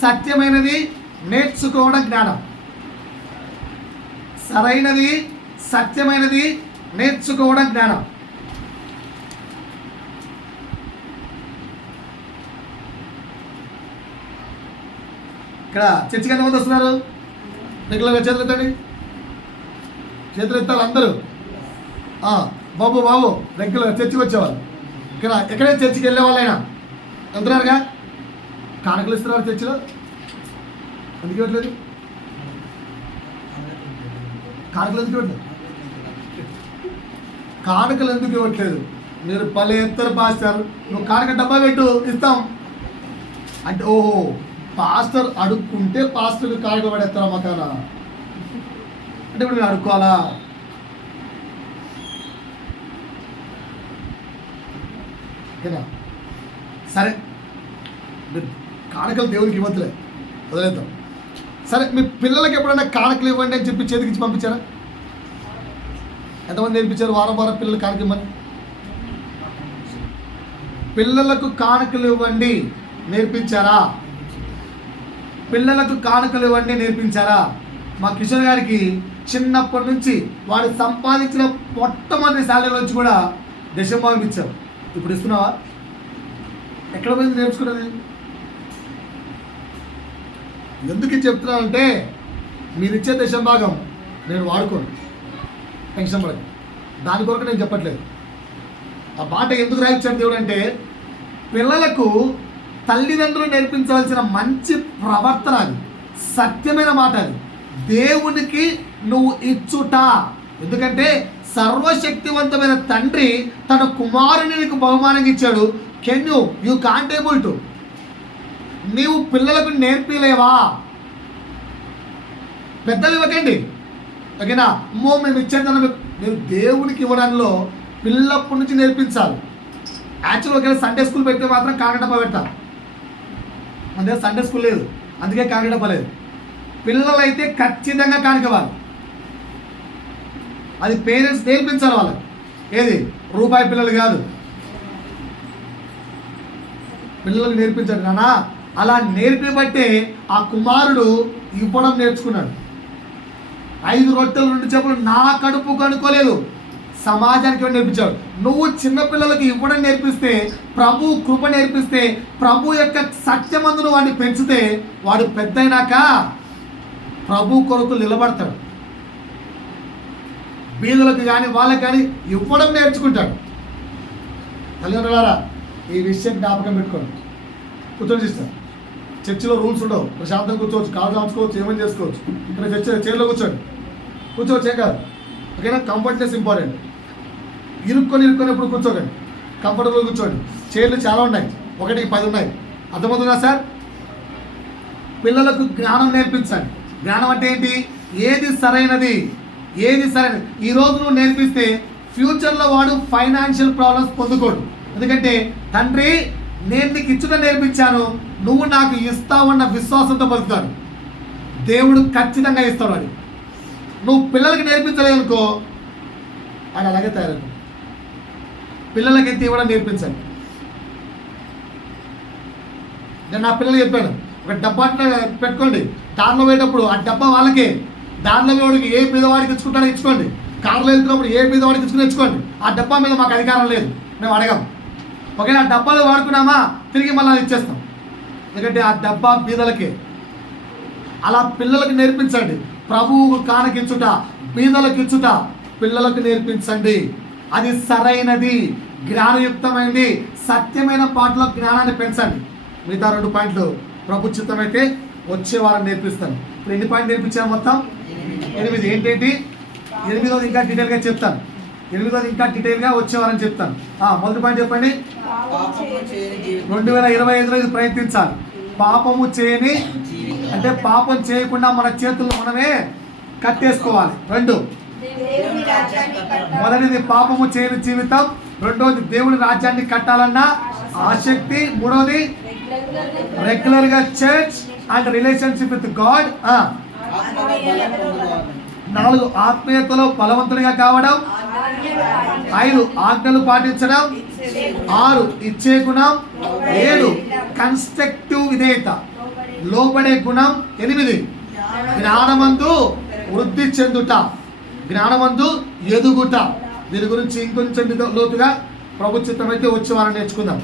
సత్యమైనది నేర్చుకోవడం జ్ఞానం. సరైనది సత్యమైనది నేర్చుకోవడం జ్ఞానం. ఇక్కడ చర్చికి ఎంతమంది వస్తున్నారు? రెగ్యులర్గా చేతులు ఎత్తండి, చేతులు ఎత్తాలి అందరూ. బాబు బాబు రెగ్యులర్ చర్చికి వచ్చేవాళ్ళు, ఇక్కడ ఎక్కడే చర్చికి వెళ్ళే వాళ్ళైనా వెళ్తున్నారుగా. కానుకలు ఇస్తున్నారు చర్చిలో, ఎందుకు ఇవ్వట్లేదు? కానుకలు ఎందుకు ఇవ్వట్లేదు? కానుకలు ఎందుకు ఇవ్వట్లేదు? మీరు పల్లె ఎత్తరు పాస్టర్, నువ్వు కానుక డబ్బా పెట్టు ఇస్తాం అంటే, ఓహో పాస్టర్ అడుక్కుంటే పాస్టర్కి కానుక పడేస్తారా మకానా అంటే ఇప్పుడు మీరు అడుక్కోవాలా? ఓకేనా? సరే, మీరు కానుకలు దేవునికి ఇవ్వద్దులే, వదిలేద్దాం. సరే, మీ పిల్లలకి ఎప్పుడైనా కానుకలు ఇవ్వండి అని చెప్పి చేతికిచ్చి పంపించారా? ఎంతమంది నేర్పించారు వారం వారం పిల్లలు కానుక ఇవ్వమని? పిల్లలకు కానుకలు ఇవ్వండి నేర్పించారా? పిల్లలకు కానుకలు ఇవ్వండి నేర్పించారా? మా కిషోర్ గారికి చిన్నప్పటి నుంచి వాడు సంపాదించిన మొట్టమొదటి శాలరీ నుంచి కూడా దశంభాగం ఇచ్చావు. ఇప్పుడు ఇస్తున్నావా? ఎక్కడ పోయింది నేర్చుకున్నది? ఎందుకు చెప్తున్నానంటే మీరు ఇచ్చే దశంభాగం నేను వాడుకోను, టెన్షన్ పడదు. దాని కొరకు నేను చెప్పట్లేదు. ఆ మాట ఎందుకు రాయించాడు దేవుడు అంటే, పిల్లలకు తల్లిదండ్రులు నేర్పించవలసిన మంచి ప్రవర్తన, అది సత్యమైన మాట. అది దేవునికి నువ్వు ఇచ్చుట. ఎందుకంటే సర్వశక్తివంతమైన తండ్రి తన కుమారుని నీకు బహుమానంగా ఇచ్చాడు. Can you can't able to, నీవు పిల్లలకు నేర్పిలేవా? పెద్దలు ఇవ్వకండి, ఓకేనా? అమ్మో మేము ఇచ్చేద్దాం, మీరు దేవునికి ఇవ్వడంలో పిల్లప్పటి నుంచి నేర్పించాలి. యాక్చువల్ ఒకవేళ సండే స్కూల్ పెడితే మాత్రం కాకడప్ప పెడతారు. మన దగ్గర సండే స్కూల్ లేదు, అందుకే కాకడప్ప లేదు. పిల్లలైతే ఖచ్చితంగా కానివ్వాలి. అది పేరెంట్స్ నేర్పించాలి వాళ్ళకి. ఏది రూపాయి పిల్లలు కాదు, పిల్లలకు నేర్పించాడు నానా. అలా నేర్పిబట్టే ఆ కుమారుడు ఇవ్వడం నేర్చుకున్నాడు. 5 రొట్టెలు 2 చేపలు నా కడుపు కనుక్కోలేదు, సమాజానికి నేర్పించాడు. నువ్వు చిన్నపిల్లలకు ఇవ్వడం నేర్పిస్తే, ప్రభు కృప నేర్పిస్తే, ప్రభు యొక్క సత్యమందును వాడిని పెంచితే, వాడు పెద్దయినాక ప్రభు కొరకు నిలబడతాడు. బీదలకు కానీ వాళ్ళకి కానీ ఇవ్వడం నేర్చుకుంటాడు. తల్లిదండ్రులారా ఈ విషయం జ్ఞాపకం పెట్టుకోండి. కూర్చొని చేస్తాను. చర్చిలో రూల్స్ ఉండవు, ప్రశాంతంగా కూర్చోవచ్చు, కాలు కాల్చుకోవచ్చు, ఏమని చేసుకోవచ్చు. ఇక్కడ చైర్లో కూర్చోండి, కూర్చోవచ్చు, ఏం కాదు, ఓకేనా? Comfortness important. ఇరుక్కొని ఎప్పుడు కూర్చోకండి, కంఫర్టబుల్గా కూర్చోండి. చైర్లు చాలా ఉన్నాయి, 1కి 10 ఉన్నాయి. అర్థమవుతుందా సార్? పిల్లలకు జ్ఞానం నేర్పించండి. జ్ఞానం అంటే ఏంటి? ఏది సరైనది, ఏది సరైనది. ఈరోజు నువ్వు నేర్పిస్తే ఫ్యూచర్లో వాడు ఫైనాన్షియల్ ప్రాబ్లమ్స్ పొందుకోడు. ఎందుకంటే తండ్రి నేను నీకు ఇచ్చుట నేర్పించాను, నువ్వు నాకు ఇస్తావన్న విశ్వాసంతో బతుకుతాడు. దేవుడు ఖచ్చితంగా ఇస్తాడు. వాడు నువ్వు పిల్లలకి నేర్పించలేదనుకో, ఆయన అలాగే తయారవుతుంది. పిల్లలకైతే ఇవ్వడం నేర్పించండి. నేను నా పిల్లలు చెప్పాను, ఒక డబ్బా పెట్టుకోండి, దారిలో పోయేటప్పుడు ఆ డబ్బా వాళ్ళకే. దారిలో పోయేవాడికి ఏ పేదవాడికి ఇచ్చుకుంటాడో ఇచ్చుకోండి. కార్లో వెళ్తున్నప్పుడు ఏ పేదవాడికి ఇచ్చుకుని ఇచ్చుకోండి. ఆ డబ్బా మీద మాకు అధికారం లేదు, మేము అడగాం. ఓకే, ఆ డబ్బాలు వాడుకున్నామా తిరిగి మళ్ళీ ఇచ్చేస్తాం, ఎందుకంటే ఆ డబ్బా బీదలకే. అలా పిల్లలకు నేర్పించండి. ప్రభువుకు కానకిచ్చుట, బీదలకు ఇచ్చుట పిల్లలకు నేర్పించండి. అది సరైనది, జ్ఞానయుక్తమైనది, సత్యమైన పాటలో జ్ఞానాన్ని పెంచండి. మిగతా 2 పాయింట్లు ప్రభు చిత్తమైతే వచ్చే వారం నేర్పిస్తాను. ఇప్పుడు ఎన్ని పాయింట్లు నేర్పించాను? మొత్తం 8. ఏంటేంటి? 8వది ఇంకా డీటెయిల్గా చెప్తాను. 8వది ఇంకా డీటెయిల్గా వచ్చే వారం చెప్తాను. మొదటి పాయింట్ చెప్పండి. 2025లో ఇది ప్రయత్నించాలి. పాపము చేయని అంటే పాపం చేయకుండా మన చేతులు మనమే కట్టేసుకోవాలి. 2, మొదటిది పాపము చేయని జీవితం, రెండోది దేవుని రాజ్యాన్ని కట్టాలన్న ఆసక్తి, మూడోది రెగ్యులర్ గా church and relationship with God, 4 ఆత్మీయతలో బలవంతుడిగా కావడం, 5 ఆజ్ఞలు పాటించడం, 6 ఇచ్చే గుణం, 7 కన్స్ట్రక్టివ్ విధేయత లోబడే గుణం, 8 జ్ఞానమందు వృద్ధి చెందుట, జ్ఞానమందు ఎదుగుట. దీని గురించి ఇంకొంచెం లోతుగా ప్రభు చిత్తమైతే వచ్చే వారం నేర్చుకుందాం.